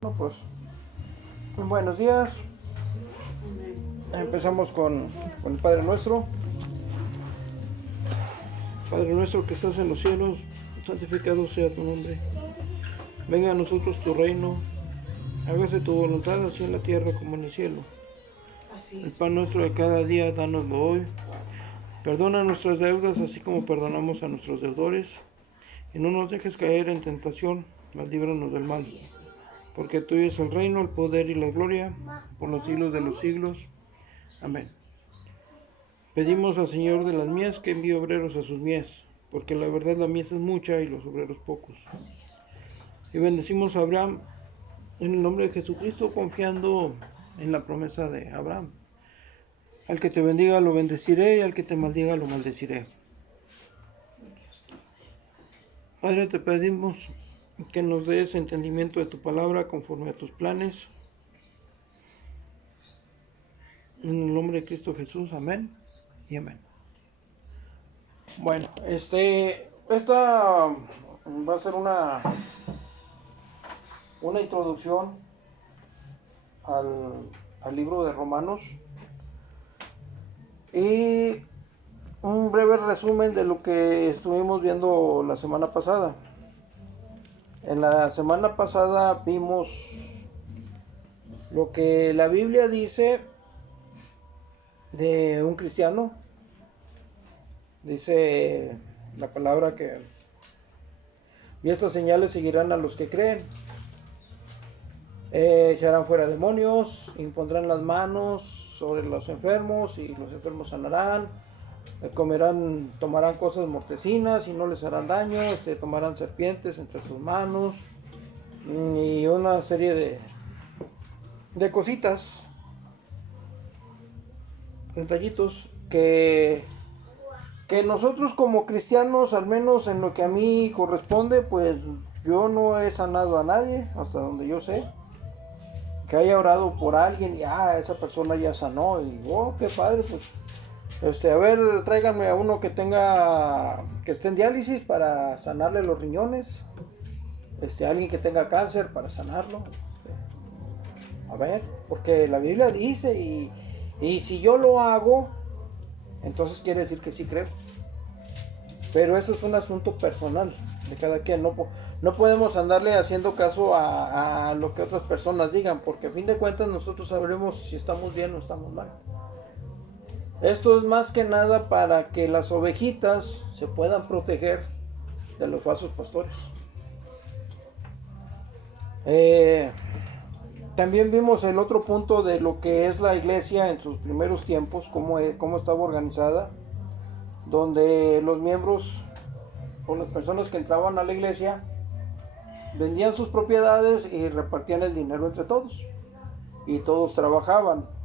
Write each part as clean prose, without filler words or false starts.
No, pues, buenos días. Empezamos con el Padre Nuestro. Padre nuestro que estás en los cielos, santificado sea tu nombre. Venga a nosotros tu reino. Hágase tu voluntad, así en la tierra como en el cielo. El pan nuestro de cada día, dánoslo hoy. Perdona nuestras deudas, así como perdonamos a nuestros deudores. Y no nos dejes caer en tentación, mas líbranos del mal. Porque tuyo es el reino, el poder y la gloria, por los siglos de los siglos. Amén. Pedimos al Señor de las mies que envíe obreros a sus mies, porque la verdad la mies es mucha y los obreros pocos. Y bendecimos a Abraham en el nombre de Jesucristo, confiando en la promesa de Abraham. Al que te bendiga lo bendeciré, y al que te maldiga lo maldeciré. Padre, te pedimos que nos des entendimiento de tu palabra conforme a tus planes. En el nombre de Cristo Jesús, amén y amén. Bueno, esta va a ser una introducción al libro de Romanos y un breve resumen de lo que estuvimos viendo la semana pasada. En la semana pasada vimos lo que la Biblia dice de un cristiano. Dice la palabra que y estas señales seguirán a los que creen. Echarán fuera demonios, impondrán las manos sobre los enfermos y los enfermos sanarán. Tomarán cosas mortecinas y no les harán daño. Tomarán serpientes entre sus manos y una serie de cositas, detallitos que nosotros como cristianos, al menos en lo que a mí corresponde, pues yo no he sanado a nadie, hasta donde yo sé. Que haya orado por alguien y esa persona ya sanó y qué padre, pues a ver, tráiganme a uno que esté en diálisis para sanarle los riñones. Alguien que tenga cáncer para sanarlo. A ver, porque la Biblia dice y si yo lo hago, entonces quiere decir que sí creo. Pero eso es un asunto personal de cada quien. No podemos andarle haciendo caso a lo que otras personas digan, porque a fin de cuentas nosotros sabremos si estamos bien o estamos mal. Esto es más que nada para que las ovejitas se puedan proteger de los falsos pastores. También vimos el otro punto de lo que es la iglesia en sus primeros tiempos, cómo estaba organizada, donde los miembros o las personas que entraban a la iglesia vendían sus propiedades y repartían el dinero entre todos, y todos trabajaban.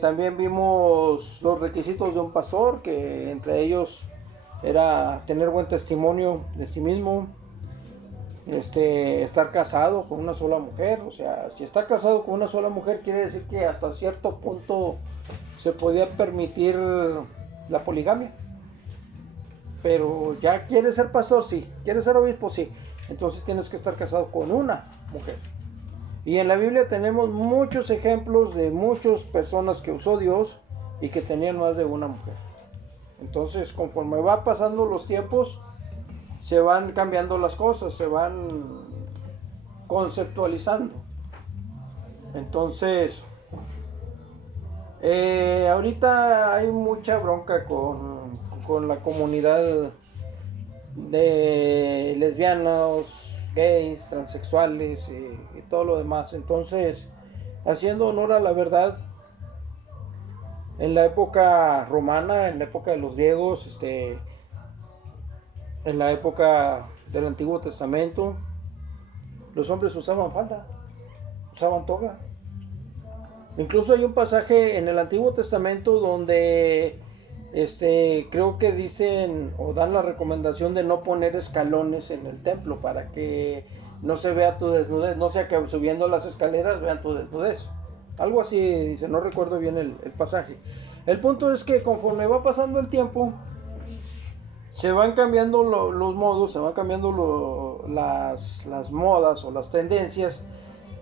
También vimos los requisitos de un pastor, que entre ellos era tener buen testimonio de sí mismo, estar casado con una sola mujer. O sea, si está casado con una sola mujer, quiere decir que hasta cierto punto se podía permitir la poligamia. Pero ya quieres ser pastor, sí. Quieres ser obispo, sí. Entonces tienes que estar casado con una mujer. Y en la Biblia tenemos muchos ejemplos de muchas personas que usó Dios y que tenían más de una mujer. Entonces, conforme va pasando los tiempos, se van cambiando las cosas, se van conceptualizando. Entonces, ahorita hay mucha bronca con la comunidad de lesbianos, gays, transexuales y todo lo demás. Entonces, haciendo honor a la verdad, en la época romana, en la época de los griegos, en la época del Antiguo Testamento, los hombres usaban falda, usaban toga. Incluso hay un pasaje en el Antiguo Testamento donde creo que dicen o dan la recomendación de no poner escalones en el templo para que no se vea tu desnudez, no sea que subiendo las escaleras vean tu desnudez. Algo así dice, no recuerdo bien el pasaje. El punto es que conforme va pasando el tiempo, se van cambiando los modos, se van cambiando las modas o las tendencias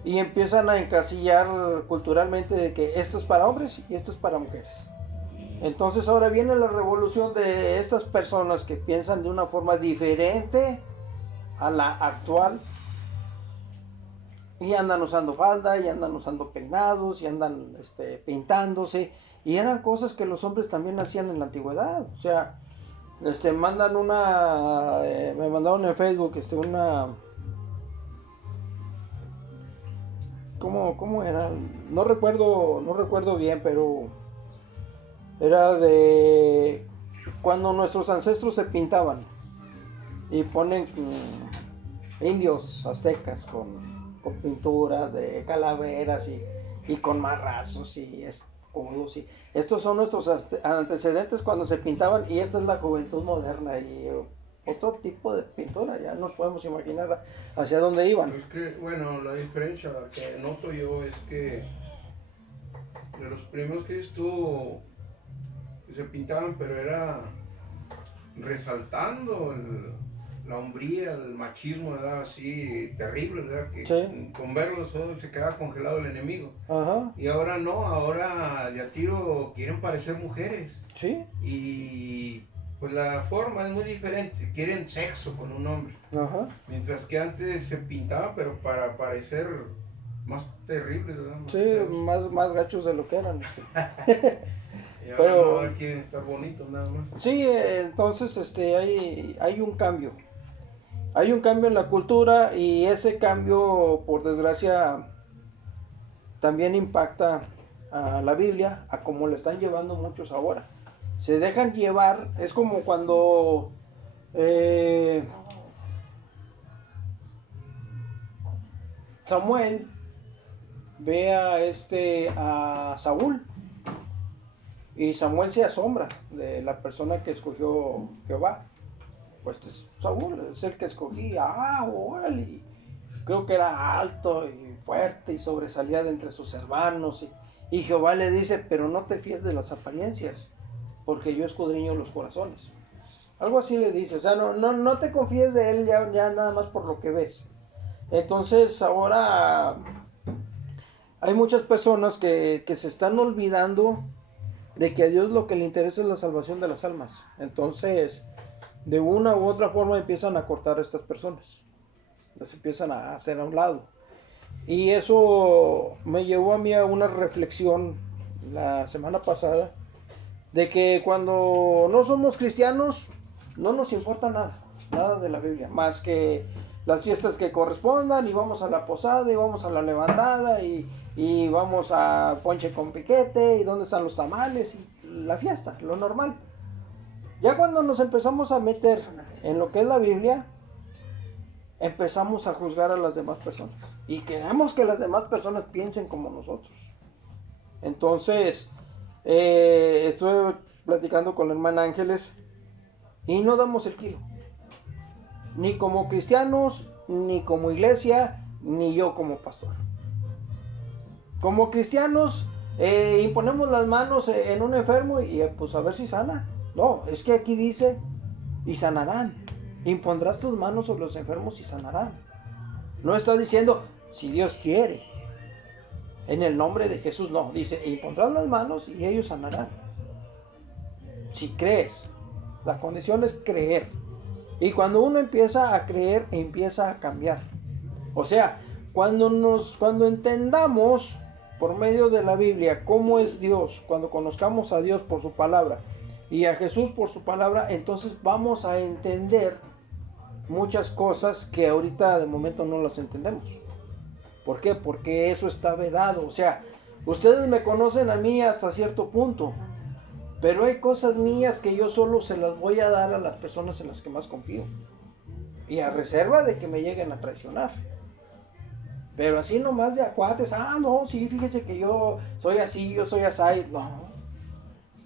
y empiezan a encasillar culturalmente de que esto es para hombres y esto es para mujeres. Entonces ahora viene la revolución de estas personas que piensan de una forma diferente a la actual y andan usando falda y andan usando peinados y andan pintándose, y eran cosas que los hombres también hacían en la antigüedad. O sea, mandan me mandaron en Facebook una, ¿cómo era? No recuerdo bien, pero era de cuando nuestros ancestros se pintaban y ponen indios aztecas con pinturas de calaveras y con marrazos y escudos, y estos son nuestros antecedentes cuando se pintaban, y esta es la juventud moderna y otro tipo de pintura. Ya nos podemos imaginar hacia dónde iban. Es que, bueno, la diferencia que noto yo es que de los primeros que esto se pintaban, pero era resaltando la hombría, el machismo, era así terrible, ¿verdad? Que sí, con verlos todos se quedaba congelado el enemigo. Ajá. Y ahora no, ahora de a tiro quieren parecer mujeres. Sí. Y pues la forma es muy diferente, quieren sexo con un hombre. Ajá. Mientras que antes se pintaban, pero para parecer más terribles, ¿verdad? Más sí, feos. más gachos de lo que eran. Y ahora pero no quieren estar bonitos nada más. Sí, entonces hay un cambio. Hay un cambio en la cultura, y ese cambio, por desgracia, también impacta a la Biblia, a cómo le están llevando muchos ahora. Se dejan llevar, es como cuando Samuel ve a Saúl, y Samuel se asombra de la persona que escogió Jehová. Pues Saúl es el que escogí. Órale. Creo que era alto y fuerte y sobresalía de entre sus hermanos. Y Jehová le dice: pero no te fíes de las apariencias, porque yo escudriño los corazones. Algo así le dice. O sea, no te confíes de él ya nada más por lo que ves. Entonces ahora hay muchas personas que se están olvidando de que a Dios lo que le interesa es la salvación de las almas. Entonces, de una u otra forma empiezan a cortar a estas personas, las empiezan a hacer a un lado. Y eso me llevó a mí a una reflexión la semana pasada, de que cuando no somos cristianos no nos importa nada de la Biblia, más que las fiestas que correspondan, y vamos a la posada, y vamos a la levantada, y vamos a ponche con piquete, y dónde están los tamales, y la fiesta, lo normal. Ya cuando nos empezamos a meter en lo que es la Biblia, empezamos a juzgar a las demás personas. Y queremos que las demás personas piensen como nosotros. Entonces, estuve platicando con la hermana Ángeles y no damos el kilo. Ni como cristianos, ni como iglesia, ni yo como pastor. Como cristianos, imponemos las manos en un enfermo y pues a ver si sana. No, es que aquí dice: y sanarán. Impondrás tus manos sobre los enfermos y sanarán. No está diciendo si Dios quiere. En el nombre de Jesús, no. Dice: impondrás las manos y ellos sanarán. Si crees. La condición es creer. Y cuando uno empieza a creer, empieza a cambiar. O sea, cuando entendamos por medio de la Biblia cómo es Dios, cuando conozcamos a Dios por su palabra y a Jesús por su palabra, entonces vamos a entender muchas cosas que ahorita de momento no las entendemos. ¿Por qué? Porque eso está vedado. O sea, ustedes me conocen a mí hasta cierto punto, pero hay cosas mías que yo solo se las voy a dar a las personas en las que más confío, y a reserva de que me lleguen a traicionar. Pero así nomás de acuates: no, sí, fíjate que yo soy así, yo soy así. No,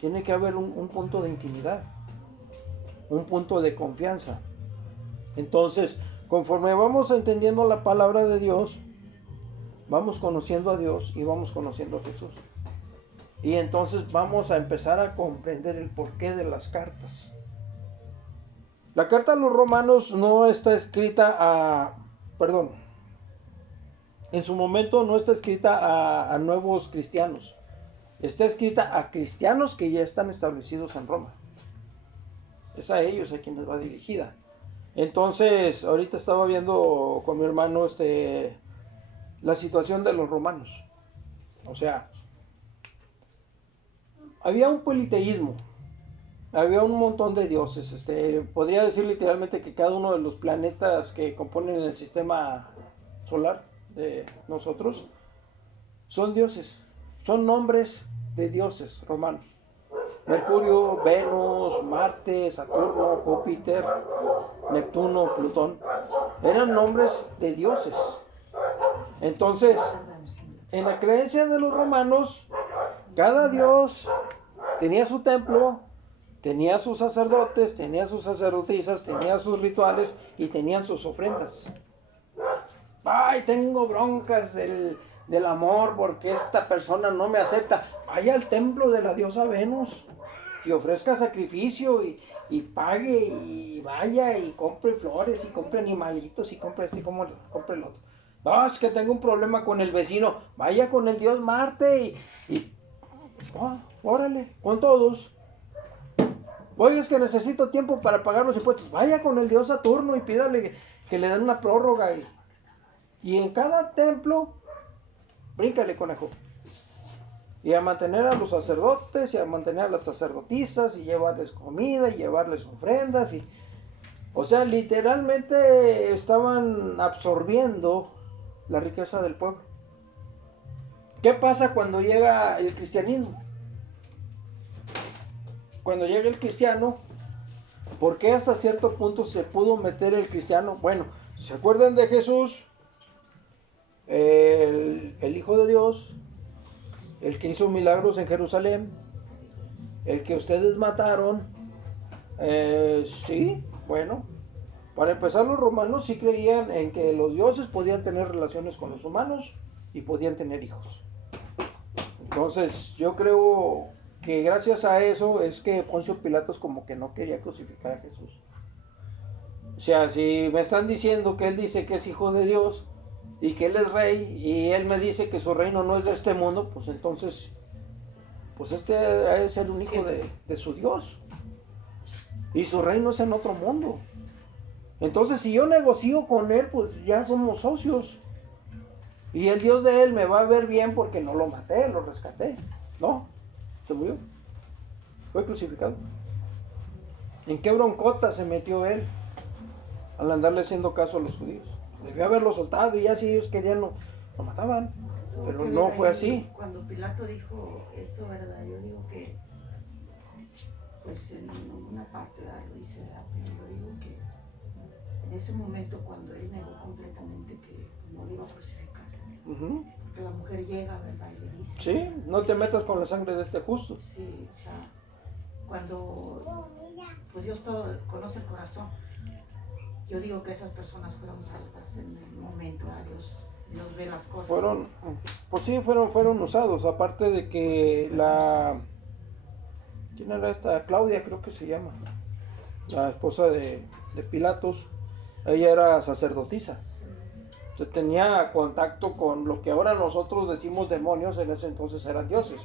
tiene que haber un punto de intimidad, un punto de confianza. Entonces, conforme vamos entendiendo la palabra de Dios, vamos conociendo a Dios y vamos conociendo a Jesús. Y entonces vamos a empezar a comprender el porqué de las cartas. La carta a los romanos no está escrita perdón, en su momento no está escrita a nuevos cristianos. Está escrita a cristianos que ya están establecidos en Roma. Es a ellos a quienes va dirigida. Entonces, ahorita estaba viendo con mi hermano la situación de los romanos. O sea, había un politeísmo. Había un montón de dioses. Podría decir literalmente que cada uno de los planetas que componen el sistema solar de nosotros son dioses. Son nombres de dioses romanos. Mercurio, Venus, Marte, Saturno, Júpiter, Neptuno, Plutón. Eran nombres de dioses. Entonces, en la creencia de los romanos, cada dios tenía su templo, tenía sus sacerdotes, tenía sus sacerdotisas, tenía sus rituales y tenían sus ofrendas. Ay, tengo broncas del amor porque esta persona no me acepta. Vaya al templo de la diosa Venus y ofrezca sacrificio y pague y vaya y compre flores y compre animalitos y compre esto y compre el otro. No, es que tengo un problema con el vecino. Vaya con el dios Marte órale, con todos. Oye, es que necesito tiempo para pagar los impuestos. Vaya con el dios Saturno y pídale que le den una prórroga. Y en cada templo, bríncale, conejo. Y a mantener a los sacerdotes y a mantener a las sacerdotisas y llevarles comida y llevarles ofrendas. O sea, literalmente estaban absorbiendo la riqueza del pueblo. ¿Qué pasa cuando llega el cristianismo? Cuando llega el cristiano, ¿por qué hasta cierto punto se pudo meter el cristiano? Bueno, ¿se acuerdan de Jesús? El Hijo de Dios, el que hizo milagros en Jerusalén, el que ustedes mataron. Sí, bueno, para empezar, los romanos sí creían en que los dioses podían tener relaciones con los humanos y podían tener hijos. Entonces, yo creo que gracias a eso es que Poncio Pilatos como que no quería crucificar a Jesús. O sea, si me están diciendo que él dice que es hijo de Dios y que él es rey y él me dice que su reino no es de este mundo, pues entonces, pues debe ser un hijo de su Dios y su reino es en otro mundo. Entonces, si yo negocio con él, pues ya somos socios y el Dios de él me va a ver bien porque no lo maté, lo rescaté. No, se murió, fue crucificado. ¿En qué broncota se metió él al andarle haciendo caso a los judíos? Debió haberlo soltado y ya si ellos querían lo mataban, pero no fue así. Cuando Pilato dijo eso, ¿verdad? Yo digo que, pues en una parte lo dice, ¿verdad? Pero yo digo que en ese momento cuando él negó completamente que no lo iba a crucificar, porque la mujer llega, ¿verdad? Y le dice, sí, no te metas con la sangre de este justo. Sí, o sea, cuando pues Dios todo conoce el corazón. Yo digo que esas personas fueron salvas en el momento, Dios ve las cosas. Fueron usados, aparte de que ¿quién era esta? Claudia, creo que se llama, la esposa de Pilatos, ella era sacerdotisa. Se tenía contacto con lo que ahora nosotros decimos demonios, en ese entonces eran dioses.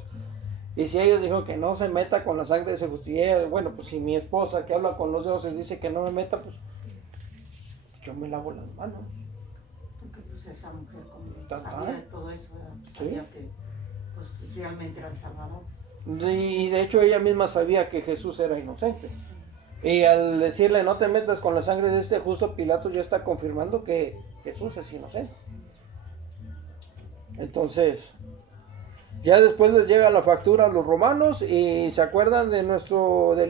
Y si ellos dijeron que no se meta con la sangre de ese justo, bueno, pues si mi esposa que habla con los dioses dice que no me meta, pues yo me lavo las manos. Porque pues esa mujer como sabía de todo eso, pues, sabía ¿sí? Que pues realmente era el Salvador. Y de hecho ella misma sabía que Jesús era inocente. Sí. Y al decirle no te metas con la sangre de este justo, Pilatos ya está confirmando que Jesús es inocente. Entonces, ya después les llega la factura a los romanos y se acuerdan del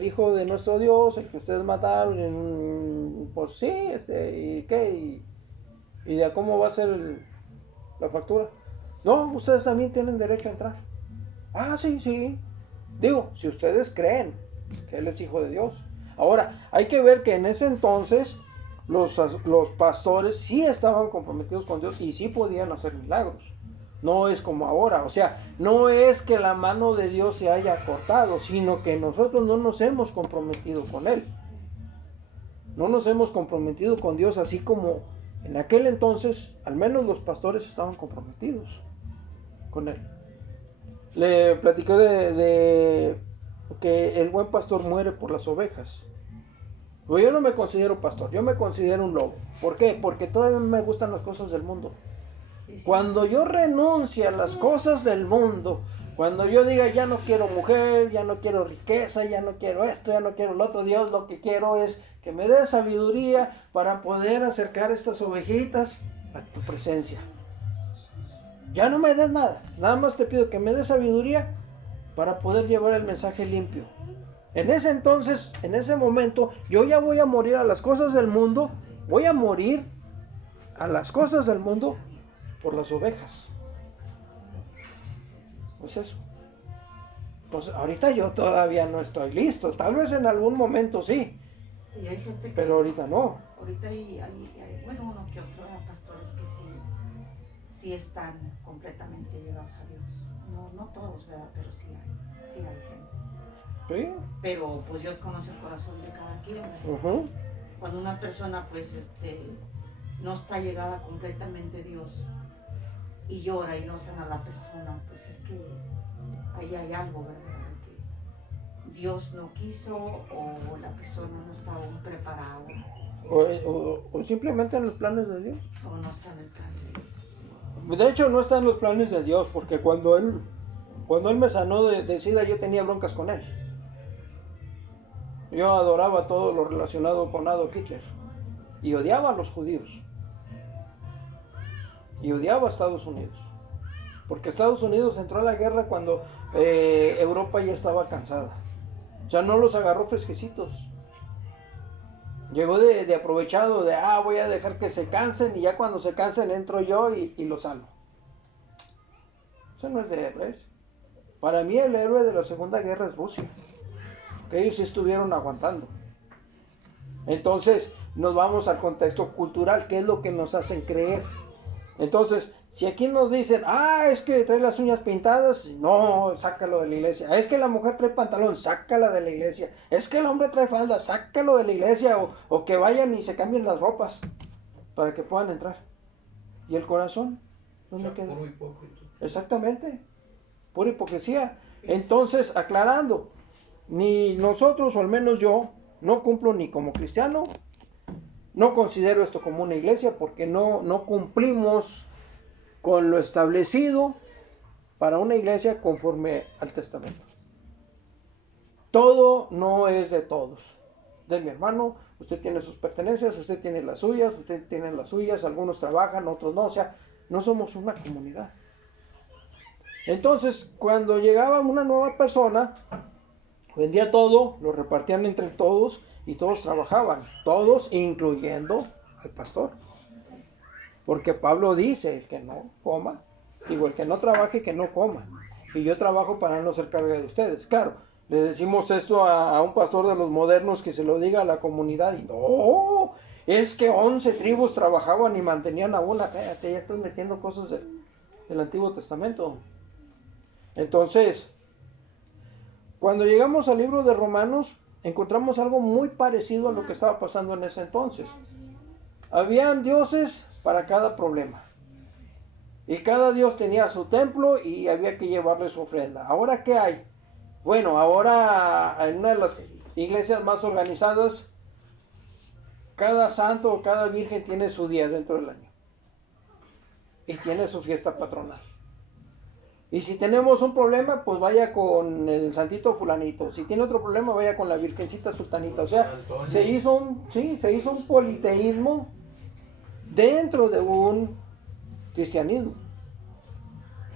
hijo de nuestro Dios, el que ustedes mataron, pues sí, ¿y qué? ¿Y de cómo va a ser la factura? No, ustedes también tienen derecho a entrar. Ah, sí. Digo, si ustedes creen que Él es hijo de Dios. Ahora, hay que ver que en ese entonces los pastores sí estaban comprometidos con Dios y sí podían hacer milagros. No es como ahora, o sea, no es que la mano de Dios se haya cortado, sino que nosotros no nos hemos comprometido con Él. No nos hemos comprometido con Dios así como en aquel entonces, al menos los pastores estaban comprometidos con Él. Le platiqué de que el buen pastor muere por las ovejas. Pero yo no me considero pastor, yo me considero un lobo. ¿Por qué? Porque todavía me gustan las cosas del mundo. Cuando yo renuncie a las cosas del mundo, cuando yo diga ya no quiero mujer, ya no quiero riqueza, ya no quiero esto, ya no quiero lo otro, Dios lo que quiero es que me dé sabiduría para poder acercar estas ovejitas a tu presencia. Ya no me des nada, nada más te pido que me des sabiduría para poder llevar el mensaje limpio. En ese entonces, en ese momento, yo ya voy a morir a las cosas del mundo, voy a morir a las cosas del mundo por las ovejas. Pues eso. Pues ahorita yo todavía no estoy listo, tal vez en algún momento sí, Y hay gente que, pero ahorita no. ahorita hay, bueno, uno que otro, pastores que sí están completamente llevados a Dios. No todos, ¿verdad? Pero sí hay gente. ¿Sí? Pero pues Dios conoce el corazón de cada quien, ¿verdad? Uh-huh. Cuando una persona pues no está llegada completamente a Dios y llora y no sana a la persona, pues es que ahí hay algo, ¿verdad? Que Dios no quiso o la persona no está aún preparada O simplemente en los planes de Dios. o no está en el plan de Dios. De hecho no está en los planes de Dios, porque cuando él me sanó de SIDA, yo tenía broncas con él. Yo adoraba todo lo relacionado con Adolf Hitler y odiaba a los judíos y odiaba a Estados Unidos, porque Estados Unidos entró a la guerra cuando Europa ya estaba cansada. O sea, no los agarró fresquecitos. Llegó de aprovechado, voy a dejar que se cansen y ya cuando se cansen entro yo y los salvo. Eso no es de héroes. Para mí el héroe de la Segunda Guerra es Rusia, que ellos sí estuvieron aguantando. Entonces nos vamos al contexto cultural, que es lo que nos hacen creer. Entonces, si aquí nos dicen, es que trae las uñas pintadas, no, sácalo de la iglesia. Es que la mujer trae pantalón, sácala de la iglesia. Es que el hombre trae falda, sácalo de la iglesia. O que vayan y se cambien las ropas para que puedan entrar. ¿Y el corazón? ¿Dónde queda? Puro hipócrita. Exactamente, pura hipocresía. Entonces, aclarando, ni nosotros, o al menos yo, no cumplo ni como cristiano, no considero esto como una iglesia, porque no cumplimos con lo establecido para una iglesia conforme al testamento. Todo no es de todos. De mi hermano, usted tiene sus pertenencias, usted tiene las suyas, algunos trabajan, otros no, o sea, no somos una comunidad. Entonces, cuando llegaba una nueva persona, vendía todo, lo repartían entre todos y todos trabajaban, todos incluyendo al pastor. Porque Pablo dice, el que no coma, digo, el que no trabaje, que no coma. Y yo trabajo para no ser carga de ustedes. Claro, le decimos esto a un pastor de los modernos, que se lo diga a la comunidad, y no, es que 11 tribus trabajaban y mantenían a una. Cállate, ya estás metiendo cosas del Antiguo Testamento. Entonces, cuando llegamos al libro de Romanos, encontramos algo muy parecido a lo que estaba pasando en ese entonces. Habían dioses para cada problema. Y cada dios tenía su templo y había que llevarle su ofrenda. ¿Ahora qué hay? Bueno, ahora en una de las iglesias más organizadas, cada santo o cada virgen tiene su día dentro del año. Y tiene su fiesta patronal. Y si tenemos un problema, pues vaya con el santito fulanito. Si tiene otro problema, vaya con la virgencita sultanita. O sea, se hizo un politeísmo dentro de un cristianismo.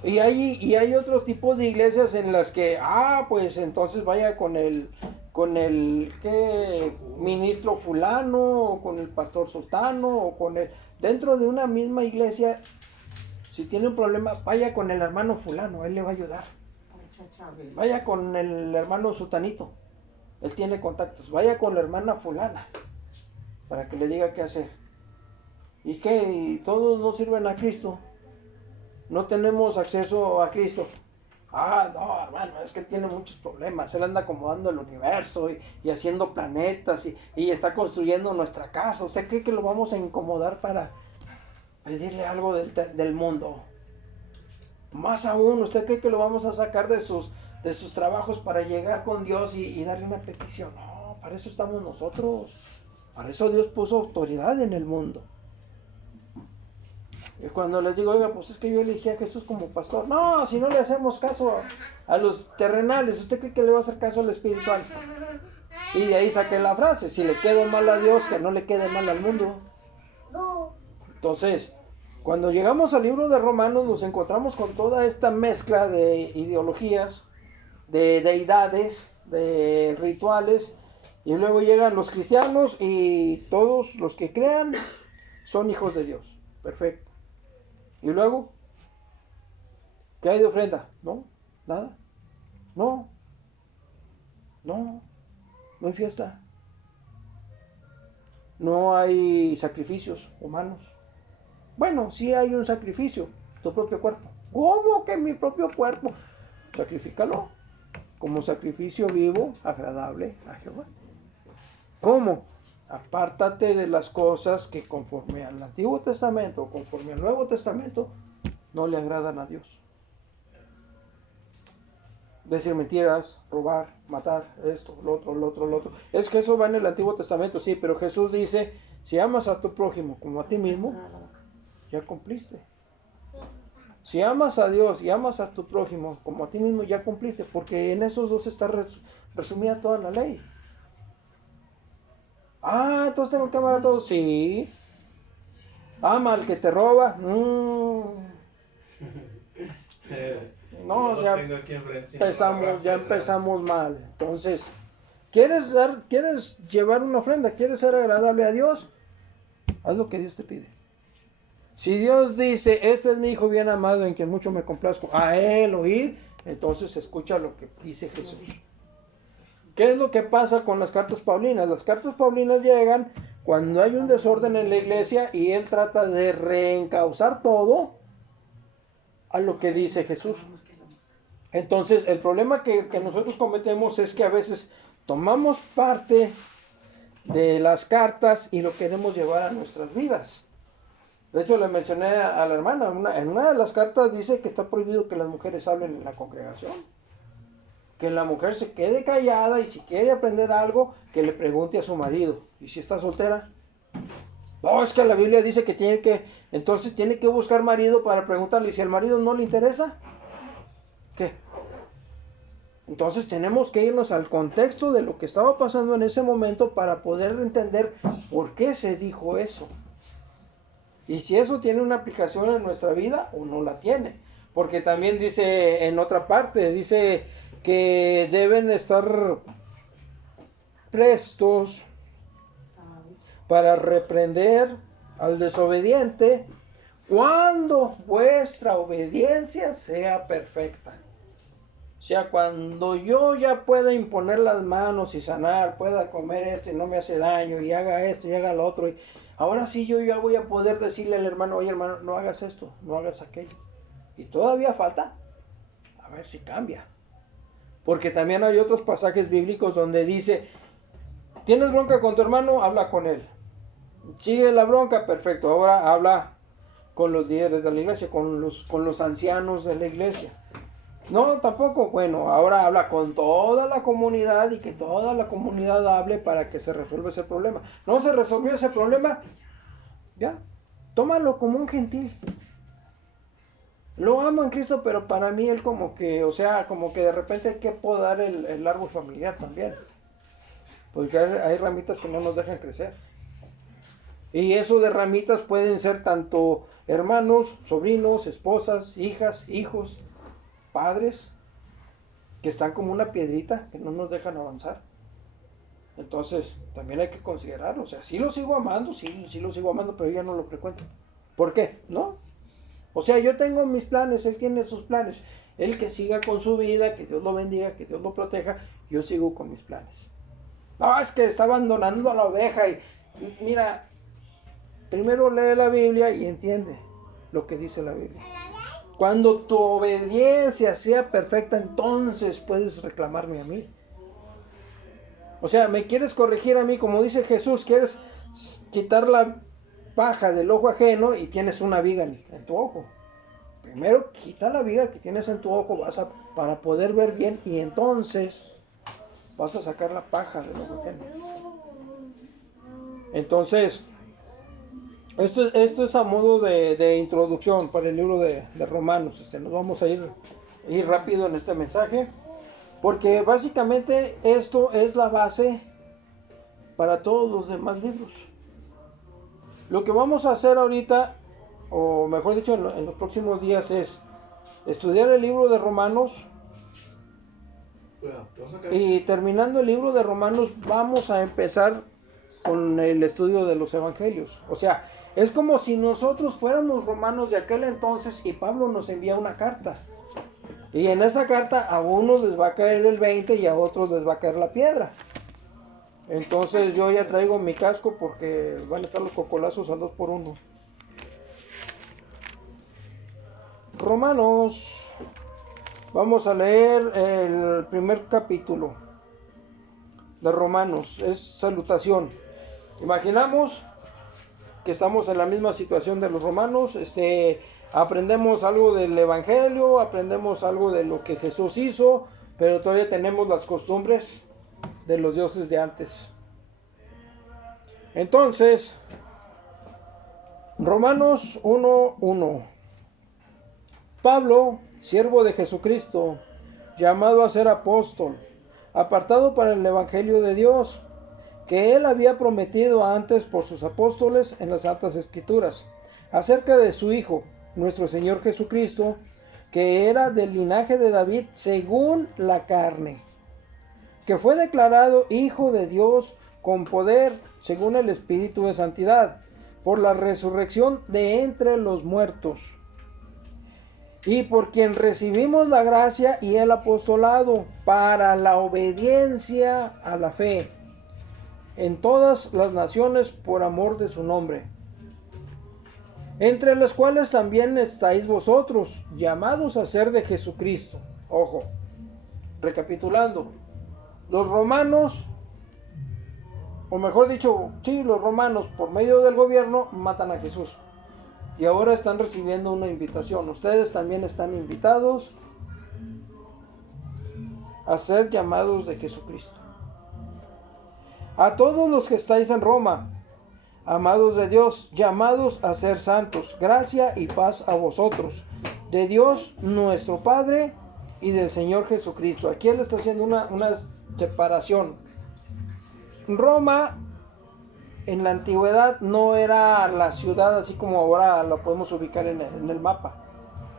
Y hay otros tipos de iglesias en las que, pues entonces vaya con el ministro fulano, o con el pastor sultano, o con el... Dentro de una misma iglesia, si tiene un problema, vaya con el hermano fulano, él le va a ayudar. Vaya con el hermano sultanito, él tiene contactos. Vaya con la hermana fulana, para que le diga qué hacer. ¿Y qué? ¿Y todos no sirven a Cristo? ¿No tenemos acceso a Cristo? Ah, no, hermano, es que tiene muchos problemas. Él anda acomodando el universo y haciendo planetas y está construyendo nuestra casa. ¿Usted cree que lo vamos a incomodar para pedirle algo del mundo? Más aún, ¿usted cree que lo vamos a sacar de sus trabajos para llegar con Dios y darle una petición? No, para eso estamos nosotros. Para eso Dios puso autoridad en el mundo. Y cuando les digo, oiga, pues es que yo elegí a Jesús como pastor. No, si no le hacemos caso a los terrenales, ¿usted cree que le va a hacer caso al espiritual? Y de ahí saqué la frase, si le quedo mal a Dios, que no le quede mal al mundo. Entonces, cuando llegamos al libro de Romanos, nos encontramos con toda esta mezcla de ideologías, de deidades, de rituales, y luego llegan los cristianos y todos los que crean son hijos de Dios. Perfecto. Y luego, ¿qué hay de ofrenda? No, nada. No hay fiesta. No hay sacrificios humanos. Bueno, sí hay un sacrificio, tu propio cuerpo. ¿Cómo que mi propio cuerpo? Sacrifícalo como sacrificio vivo, agradable a Jehová. ¿Cómo? Apártate de las cosas que conforme al Antiguo Testamento o conforme al Nuevo Testamento no le agradan a Dios. Decir mentiras, robar, matar, esto, lo otro. Es que eso va en el Antiguo Testamento, sí, pero Jesús dice, si amas a tu prójimo como a ti mismo, ya cumpliste. Si amas a Dios y amas a tu prójimo como a ti mismo, ya cumpliste, porque en esos dos está resumida toda la ley. Ah, entonces tengo que amar a todos. Sí. Ama al que te roba. No, ya empezamos mal. Entonces, ¿quieres llevar una ofrenda? ¿Quieres ser agradable a Dios? Haz lo que Dios te pide. Si Dios dice, este es mi hijo bien amado en quien mucho me complazco, a él oíd, entonces escucha lo que dice Jesús. ¿Qué es lo que pasa con las cartas paulinas? Las cartas paulinas llegan cuando hay un desorden en la iglesia y él trata de reencauzar todo a lo que dice Jesús. Entonces, el problema que nosotros cometemos es que a veces tomamos parte de las cartas y lo queremos llevar a nuestras vidas. De hecho, le mencioné a la hermana, en una de las cartas dice que está prohibido que las mujeres hablen en la congregación. Que la mujer se quede callada y si quiere aprender algo, que le pregunte a su marido. ¿Y si está soltera? No, es que la Biblia dice que entonces tiene que buscar marido para preguntarle. ¿Y si al marido no le interesa? ¿Qué? Entonces tenemos que irnos al contexto de lo que estaba pasando en ese momento para poder entender por qué se dijo eso. Y si eso tiene una aplicación en nuestra vida o no la tiene. Porque también dice en otra parte, dice que deben estar prestos para reprender al desobediente cuando vuestra obediencia sea perfecta. O sea, cuando yo ya pueda imponer las manos y sanar, pueda comer esto y no me hace daño y haga esto y haga lo otro. Ahora sí yo ya voy a poder decirle al hermano, oye hermano, no hagas esto, no hagas aquello. Y todavía falta, a ver si cambia. Porque también hay otros pasajes bíblicos donde dice, ¿tienes bronca con tu hermano? Habla con él. Sigue la bronca, perfecto. Ahora habla con los líderes de la iglesia, con los ancianos de la iglesia. No, tampoco. Bueno, ahora habla con toda la comunidad y que toda la comunidad hable para que se resuelva ese problema. No se resolvió ese problema, ya, tómalo como un gentil. Lo amo en Cristo, pero para mí él como que, o sea, como que de repente hay que podar el árbol familiar también. Porque hay ramitas que no nos dejan crecer. Y eso de ramitas pueden ser tanto hermanos, sobrinos, esposas, hijas, hijos, padres, que están como una piedrita que no nos dejan avanzar. Entonces, también hay que considerarlo. O sea, sí lo sigo amando, pero ya no lo frecuento. ¿Por qué? ¿No? O sea, yo tengo mis planes, él tiene sus planes. Él que siga con su vida, que Dios lo bendiga, que Dios lo proteja, yo sigo con mis planes. No, es que está abandonando a la oveja y mira, primero lee la Biblia y entiende lo que dice la Biblia. Cuando tu obediencia sea perfecta, entonces puedes reclamarme a mí. O sea, me quieres corregir a mí, como dice Jesús, quieres quitar la paja del ojo ajeno y tienes una viga en tu ojo. Primero quita la viga que tienes en tu ojo para poder ver bien, y entonces vas a sacar la paja del ojo ajeno. Entonces, esto es a modo de introducción para el libro de Romanos. Nos vamos a ir rápido en este mensaje, porque básicamente esto es la base para todos los demás libros. Lo que vamos a hacer ahorita, o mejor dicho en los próximos días, es estudiar el libro de Romanos. Y terminando el libro de Romanos vamos a empezar con el estudio de los evangelios. O sea, es como si nosotros fuéramos romanos de aquel entonces y Pablo nos envía una carta. Y en esa carta a unos les va a caer el 20 y a otros les va a caer la piedra. Entonces yo ya traigo mi casco porque van a estar los cocolazos al 2x1. Romanos. Vamos a leer el primer capítulo de Romanos. Es salutación. Imaginamos que estamos en la misma situación de los romanos. Aprendemos algo del evangelio, aprendemos algo de lo que Jesús hizo, pero todavía tenemos las costumbres de los dioses de antes. Entonces, Romanos 1:1. Pablo, siervo de Jesucristo, llamado a ser apóstol, apartado para el evangelio de Dios, que él había prometido antes por sus apóstoles en las Santas Escrituras, acerca de su Hijo, nuestro Señor Jesucristo, que era del linaje de David según la carne, que fue declarado Hijo de Dios con poder según el Espíritu de Santidad, por la resurrección de entre los muertos, y por quien recibimos la gracia y el apostolado para la obediencia a la fe en todas las naciones por amor de su nombre, entre las cuales también estáis vosotros, llamados a ser de Jesucristo. Ojo, recapitulando, los romanos, o mejor dicho, sí, los romanos por medio del gobierno matan a Jesús. Y ahora están recibiendo una invitación. Ustedes también están invitados a ser llamados de Jesucristo. A todos los que estáis en Roma, amados de Dios, llamados a ser santos, gracia y paz a vosotros, de Dios nuestro Padre y del Señor Jesucristo. Aquí él está haciendo una separación. Roma en la antigüedad no era la ciudad así como ahora la podemos ubicar en el mapa.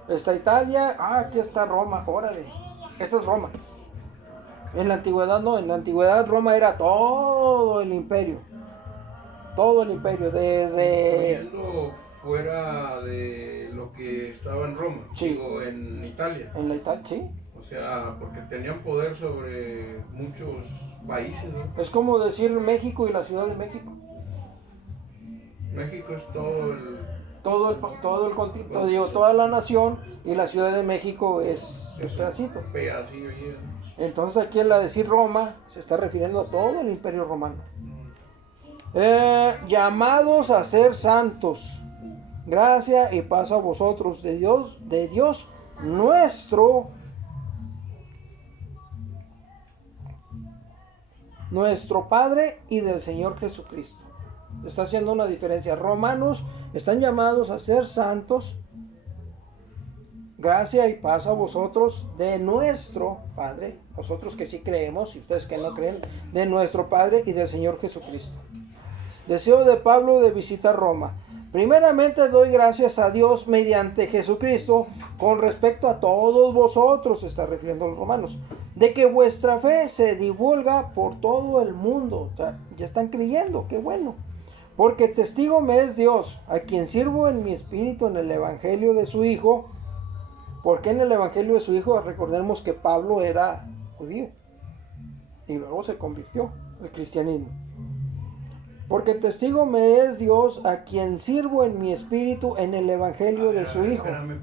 Está Italia, aquí está Roma, órale, esa es Roma. En la antigüedad no, en la antigüedad Roma era todo el imperio. Todo el imperio, desde... Poniendo fuera de lo que estaba en Roma, sí, digo, en Italia. En la Italia, sí. O sea, porque tenían poder sobre muchos países, ¿no? Es como decir México y la Ciudad de México. México es todo el continente, digo, toda la nación, y la Ciudad de México es un pedacito. Pedacillo, yeah. Entonces aquí al decir Roma se está refiriendo a todo el imperio romano. Llamados a ser santos, gracia y paz a vosotros, de Dios nuestro Padre y del Señor Jesucristo. Está haciendo una diferencia. Romanos están llamados a ser santos, gracia y paz a vosotros de nuestro Padre, nosotros que sí creemos y ustedes que no creen, de nuestro Padre y del Señor Jesucristo. Deseo de Pablo de visitar Roma. Primeramente doy gracias a Dios mediante Jesucristo con respecto a todos vosotros, se está refiriendo a los romanos, de que vuestra fe se divulga por todo el mundo. O sea, ya están creyendo, qué bueno. Porque testigo me es Dios, a quien sirvo en mi espíritu en el evangelio de su Hijo. Porque en el evangelio de su Hijo, recordemos que Pablo era judío y luego se convirtió al cristianismo. Porque testigo me es Dios, a quien sirvo en mi espíritu en el evangelio de su Hijo. Espérame.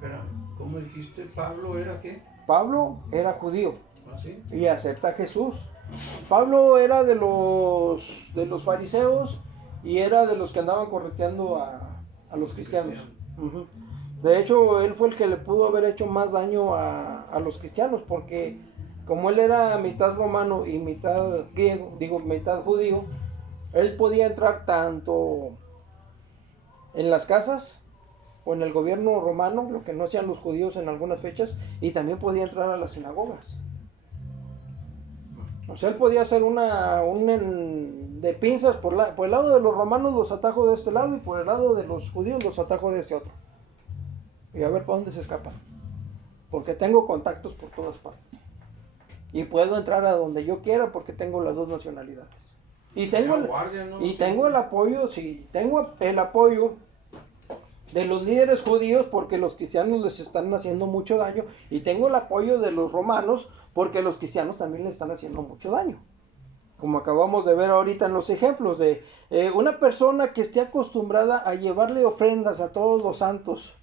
¿Cómo dijiste? ¿Pablo era qué? Pablo era judío ¿Ah, sí? y acepta a Jesús. Pablo era de los fariseos y era de los que andaban correteando a los cristianos. Ujú. De hecho, él fue el que le pudo haber hecho más daño a los cristianos, porque como él era mitad romano y mitad griego, digo mitad judío, él podía entrar tanto en las casas o en el gobierno romano, lo que no hacían los judíos en algunas fechas, y también podía entrar a las sinagogas. O sea, él podía hacer de pinzas por el lado de los romanos los atajos de este lado y por el lado de los judíos los atajos de este otro. Y a ver para dónde se escapan. Porque tengo contactos por todas partes. Y puedo entrar a donde yo quiera porque tengo las dos nacionalidades. Y tengo el apoyo, sí, tengo el apoyo de los líderes judíos porque los cristianos les están haciendo mucho daño, y tengo el apoyo de los romanos porque los cristianos también les están haciendo mucho daño. Como acabamos de ver ahorita en los ejemplos de una persona que esté acostumbrada a llevarle ofrendas a todos los santos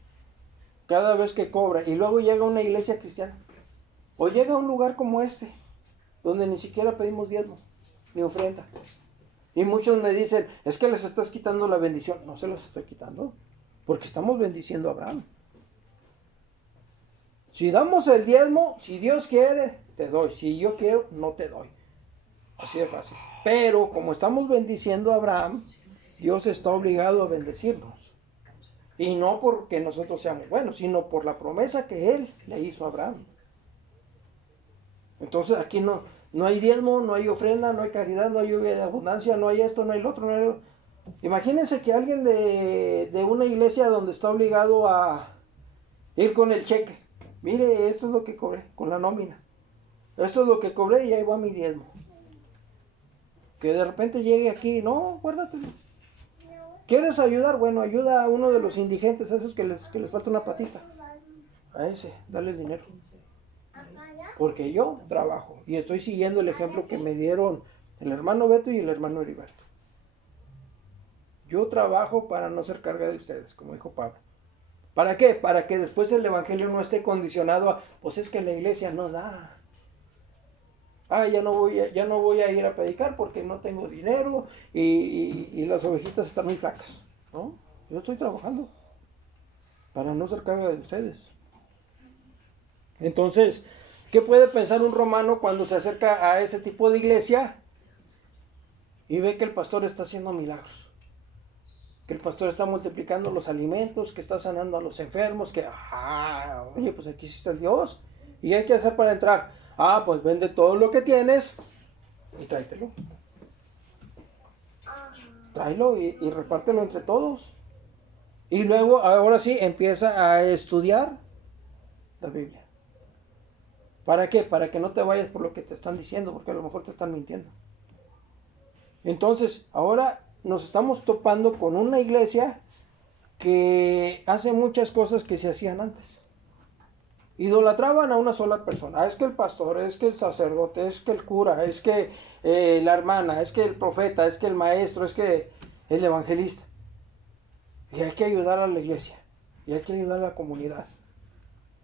cada vez que cobra, y luego llega a una iglesia cristiana o llega a un lugar como este donde ni siquiera pedimos diezmo ni ofrenda, y muchos me dicen, es que les estás quitando la bendición. No se las estoy quitando, porque estamos bendiciendo a Abraham. Si damos el diezmo, si Dios quiere, te doy. Si yo quiero, no te doy. Así de fácil. Pero como estamos bendiciendo a Abraham, Dios está obligado a bendecirnos. Y no porque nosotros seamos buenos, sino por la promesa que Él le hizo a Abraham. Entonces aquí no hay diezmo, no hay ofrenda, no hay caridad, no hay lluvia de abundancia, no hay esto, no hay lo otro, no hay lo... Imagínense que alguien de una iglesia donde está obligado a ir con el cheque. Mire, esto es lo que cobré con la nómina. Esto es lo que cobré y ahí va mi diezmo. Que de repente llegue aquí, no, guárdatelo. ¿Quieres ayudar? Bueno, ayuda a uno de los indigentes, a esos que les falta una patita. A ese, dale el dinero. Porque yo trabajo y estoy siguiendo el ejemplo que me dieron el hermano Beto y el hermano Heriberto. Yo trabajo para no ser carga de ustedes, como dijo Pablo. ¿Para qué? Para que después el evangelio no esté condicionado a, pues es que la iglesia no da. Ya no voy a ir a predicar porque no tengo dinero y las ovejitas están muy flacas. ¿No? Yo estoy trabajando para no ser carga de ustedes. Entonces, ¿qué puede pensar un romano cuando se acerca a ese tipo de iglesia y ve que el pastor está haciendo milagros? Que el pastor está multiplicando los alimentos, que está sanando a los enfermos, que, oye, pues aquí sí está el Dios. ¿Y hay que hacer para entrar? Pues vende todo lo que tienes y tráetelo. Tráelo y repártelo entre todos. Y luego, ahora sí, empieza a estudiar la Biblia. ¿Para qué? Para que no te vayas por lo que te están diciendo, porque a lo mejor te están mintiendo. Entonces, ahora nos estamos topando con una iglesia que hace muchas cosas que se hacían antes. Idolatraban a una sola persona. Es que el pastor, es que el sacerdote, es que el cura, es que la hermana, es que el profeta, es que el maestro, es que el evangelista. Y hay que ayudar a la iglesia. Y hay que ayudar a la comunidad.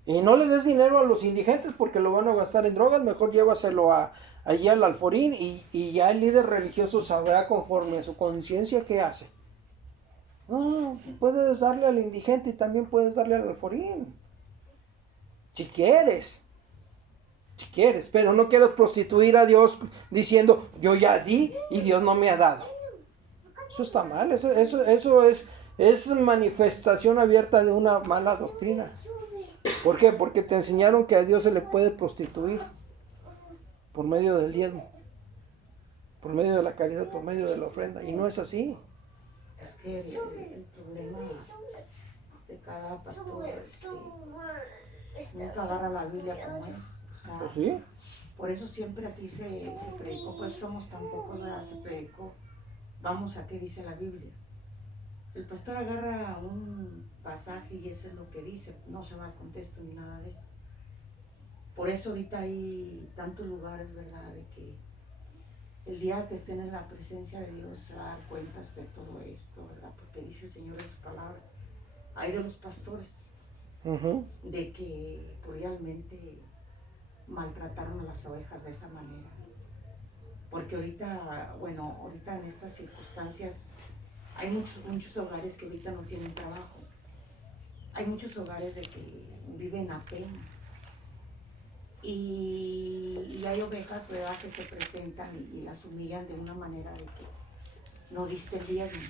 Y no le des dinero a los indigentes porque lo van a gastar en drogas. Mejor llévaselo allí al alforín y ya el líder religioso sabrá conforme a su conciencia qué hace. No, puedes darle al indigente y también puedes darle al alforín. Si quieres, pero no quieras prostituir a Dios diciendo, yo ya di y Dios no me ha dado. Eso está mal, eso es manifestación abierta de una mala doctrina. ¿Por qué? Porque te enseñaron que a Dios se le puede prostituir por medio del diezmo, por medio de la caridad, por medio de la ofrenda, y no es así. Es que el problema de cada pastor es que nunca agarra la Biblia como es. O sea, ¿Pues sí? por eso siempre aquí se predicó, pues somos tan pocos, ¿verdad? Se predicó. Vamos a qué dice la Biblia. El pastor agarra un pasaje y eso es lo que dice, no se va al contexto ni nada de eso. Por eso ahorita hay tantos lugares, ¿verdad? De que el día que estén en la presencia de Dios se va a dar cuentas de todo esto, ¿verdad? Porque dice el Señor en su palabra, hay de los pastores Ujú. de que pues, realmente maltrataron a las ovejas de esa manera. Porque ahorita, bueno, ahorita en estas circunstancias hay muchos hogares que ahorita no tienen trabajo. Hay muchos hogares de que viven apenas. Y hay ovejas, ¿verdad?, que se presentan y las humillan de una manera de que no diste el diezmo.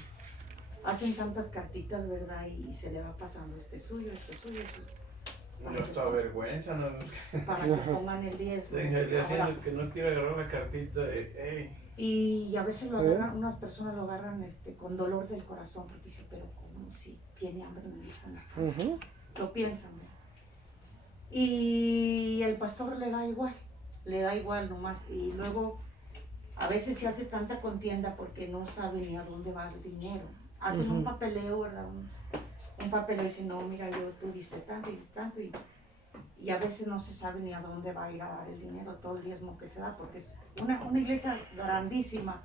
Hacen tantas cartitas, ¿verdad? Y se le va pasando este suyo, este suyo. No está vergüenza, ¿no? Para que pongan el diezmo. Le hacen Ahora, lo que no quiere agarrar la cartita de, hey. y a veces lo agarran, unas personas lo agarran con dolor del corazón, porque dice, pero ¿cómo si tiene hambre mi hijo en la casa? Ujú. Lo piensan, ¿verdad? Y el pastor le da igual nomás. Y luego a veces se hace tanta contienda porque no sabe ni a dónde va el dinero. Hacen un papeleo, ¿verdad? Un papeleo y dicen, no, mira, tú diste tanto y diste tanto. Y a veces no se sabe ni a dónde va a ir a dar el dinero, todo el diezmo que se da, porque es una iglesia grandísima.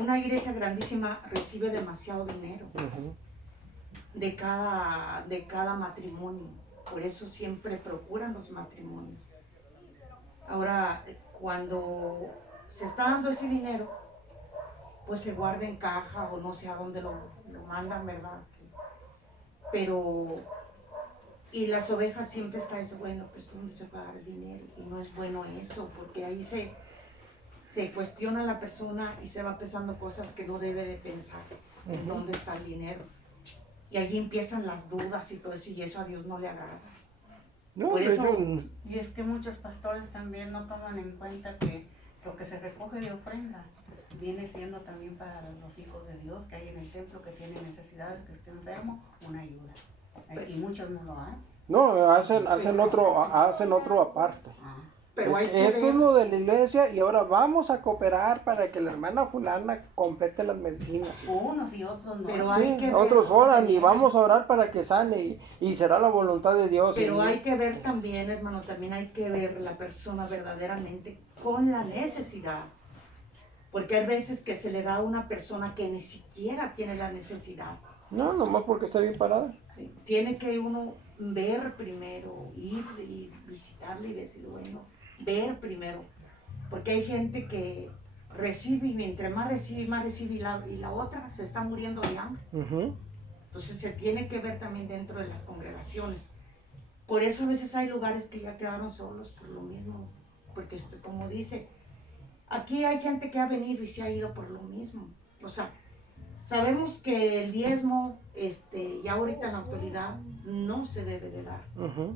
Una iglesia grandísima recibe demasiado dinero Ujú. de cada matrimonio. Por eso siempre procuran los matrimonios. Ahora, cuando se está dando ese dinero, pues se guarda en caja o no sé a dónde lo mandan, ¿verdad? Pero, y las ovejas siempre está eso, bueno, pues ¿dónde se va a dar el dinero? Y no es bueno eso, porque ahí se cuestiona a la persona y se va pensando cosas que no debe de pensar, en dónde está el dinero. Y allí empiezan las dudas y todo eso, y eso a Dios no le agrada. No, Por de eso- hecho, Y es que muchos pastores también no toman en cuenta que lo que se recoge de ofrenda viene siendo también para los hijos de Dios que hay en el templo, que tienen necesidades, que esté enfermo, una ayuda. Y muchos no lo hacen. no, hacen otro aparte. Ah, Pero hay Es que que esto ver, es lo de la iglesia y ahora vamos a cooperar para que la hermana fulana complete las medicinas. unos y otros no. Pero Sí, hay que ver, otros oran y vamos a orar para que sane y será la voluntad de Dios. pero Y- hay que ver también, hermano, también hay que ver la persona verdaderamente con la necesidad. Porque hay veces que se le da a una persona que ni siquiera tiene la necesidad. No, nomás porque está bien parada. ¿Sí? Tiene que uno ver primero, ir y visitarle y decir, bueno, ver primero. Porque hay gente que recibe y mientras más recibe y la otra se está muriendo de hambre. Ujú. Entonces se tiene que ver también dentro de las congregaciones. Por eso a veces hay lugares que ya quedaron solos por lo mismo. Porque como dice, aquí hay gente que ha venido y se ha ido por lo mismo. O sea, sabemos que el diezmo, ya ahorita en la actualidad, no se debe de dar. Ujú.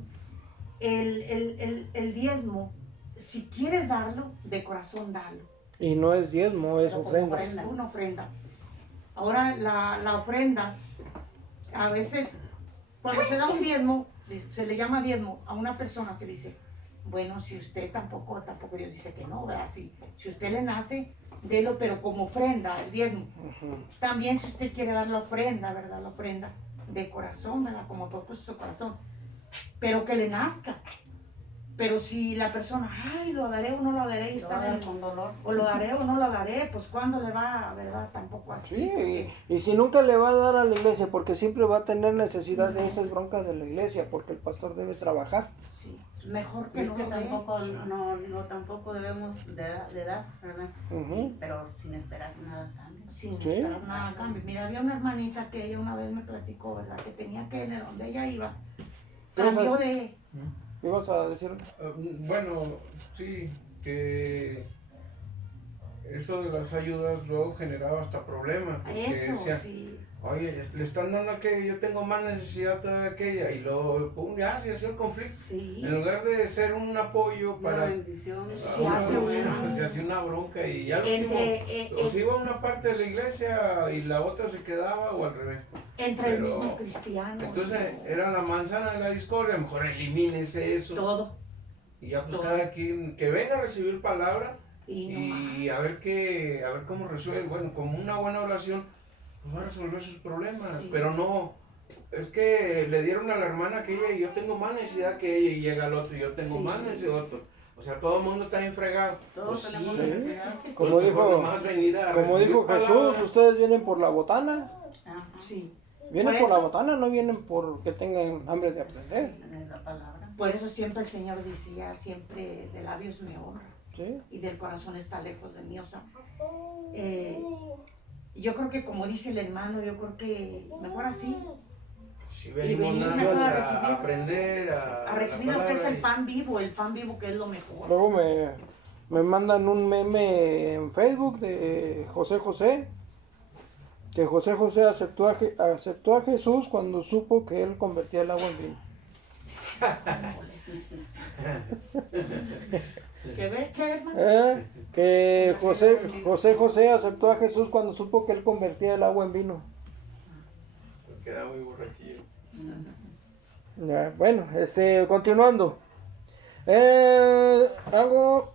El diezmo, si quieres darlo, de corazón dalo. Y no es diezmo, es Pero como ofrenda. ofrenda. Es una ofrenda. Ahora la ofrenda, a veces, cuando se da un diezmo, se le llama diezmo, a una persona se dice, bueno, si usted tampoco Dios dice que no, ¿verdad? Si usted le nace, délo, pero como ofrenda, el diezmo. Ujú. También si usted quiere dar la ofrenda, ¿verdad? La ofrenda de corazón, ¿verdad? Como todo puso su corazón. Pero que le nazca. Pero si la persona, ay, lo daré o no lo daré, y Lo está hagan en el- con dolor. o lo daré o no lo daré, pues ¿cuándo le va, verdad? Tampoco así. Sí, porque- y si nunca le va a dar a la iglesia, porque siempre va a tener necesidad de esas broncas de la iglesia, porque el pastor debe trabajar. sí, mejor Y que es no que lo dé. tampoco debemos de dar, ¿verdad? Ujú. Pero sin esperar nada a cambio. Sin Sí. esperar nada a cambio. Mira, había una hermanita que ella una vez me platicó, ¿verdad? Que tenía que, de donde ella iba, cambió Cosas. de... ¿Ibas a decir? Bueno, sí, que eso de las ayudas luego generaba hasta problemas. Porque Eso, decían, sí. oye, le están dando aquella, yo tengo más necesidad de aquella, y luego, pum, ya se hacía el conflicto. Sí. En lugar de ser un apoyo Una para... bendición. Se una hace bronca, una- se hacía una bronca y ya lo Entre, último, o se iba una parte de la iglesia y la otra se quedaba o al revés. entre el pero- mismo cristiano. Entonces ¿no? era la manzana de la discordia, mejor elimínese eso. Todo. Y ya pues todo. cada quien que venga a recibir palabra Y no y más. a ver cómo resuelve. Bueno, como una buena oración, pues va a resolver sus problemas. Sí. Pero no, es que le dieron a la hermana aquella y yo tengo más necesidad que ella y llega el otro y yo tengo Sí. más necesidad otro. O sea, todo el mundo está bien fregado. Todos Pues tenemos sí, necesidad. Como pues mejor dijo- nomás venir a Como recibir dijo Jesús, palabra. ustedes vienen por la botana. Ajá. Sí. Vienen Por por la eso- botana, no vienen porque tengan hambre de aprender. En la palabra. Por eso siempre el Señor decía, siempre de labios me honra ¿Sí? y del corazón está lejos de mí. O sea, yo creo que como dice el hermano, yo creo que mejor así, Si Y venimos venir nada mejor más a a recibir. aprender, a recibir la lo que es el palabra pan vivo que es lo mejor. Luego me mandan un meme en Facebook de José José, que José José aceptó a Jesús cuando supo que él convertía el agua en vino. Sí, sí. ¿Qué ves, qué, hermano? Que José José aceptó a Jesús cuando supo que él convertía el agua en vino. porque era muy borrachillo. Ya, bueno, continuando. Hago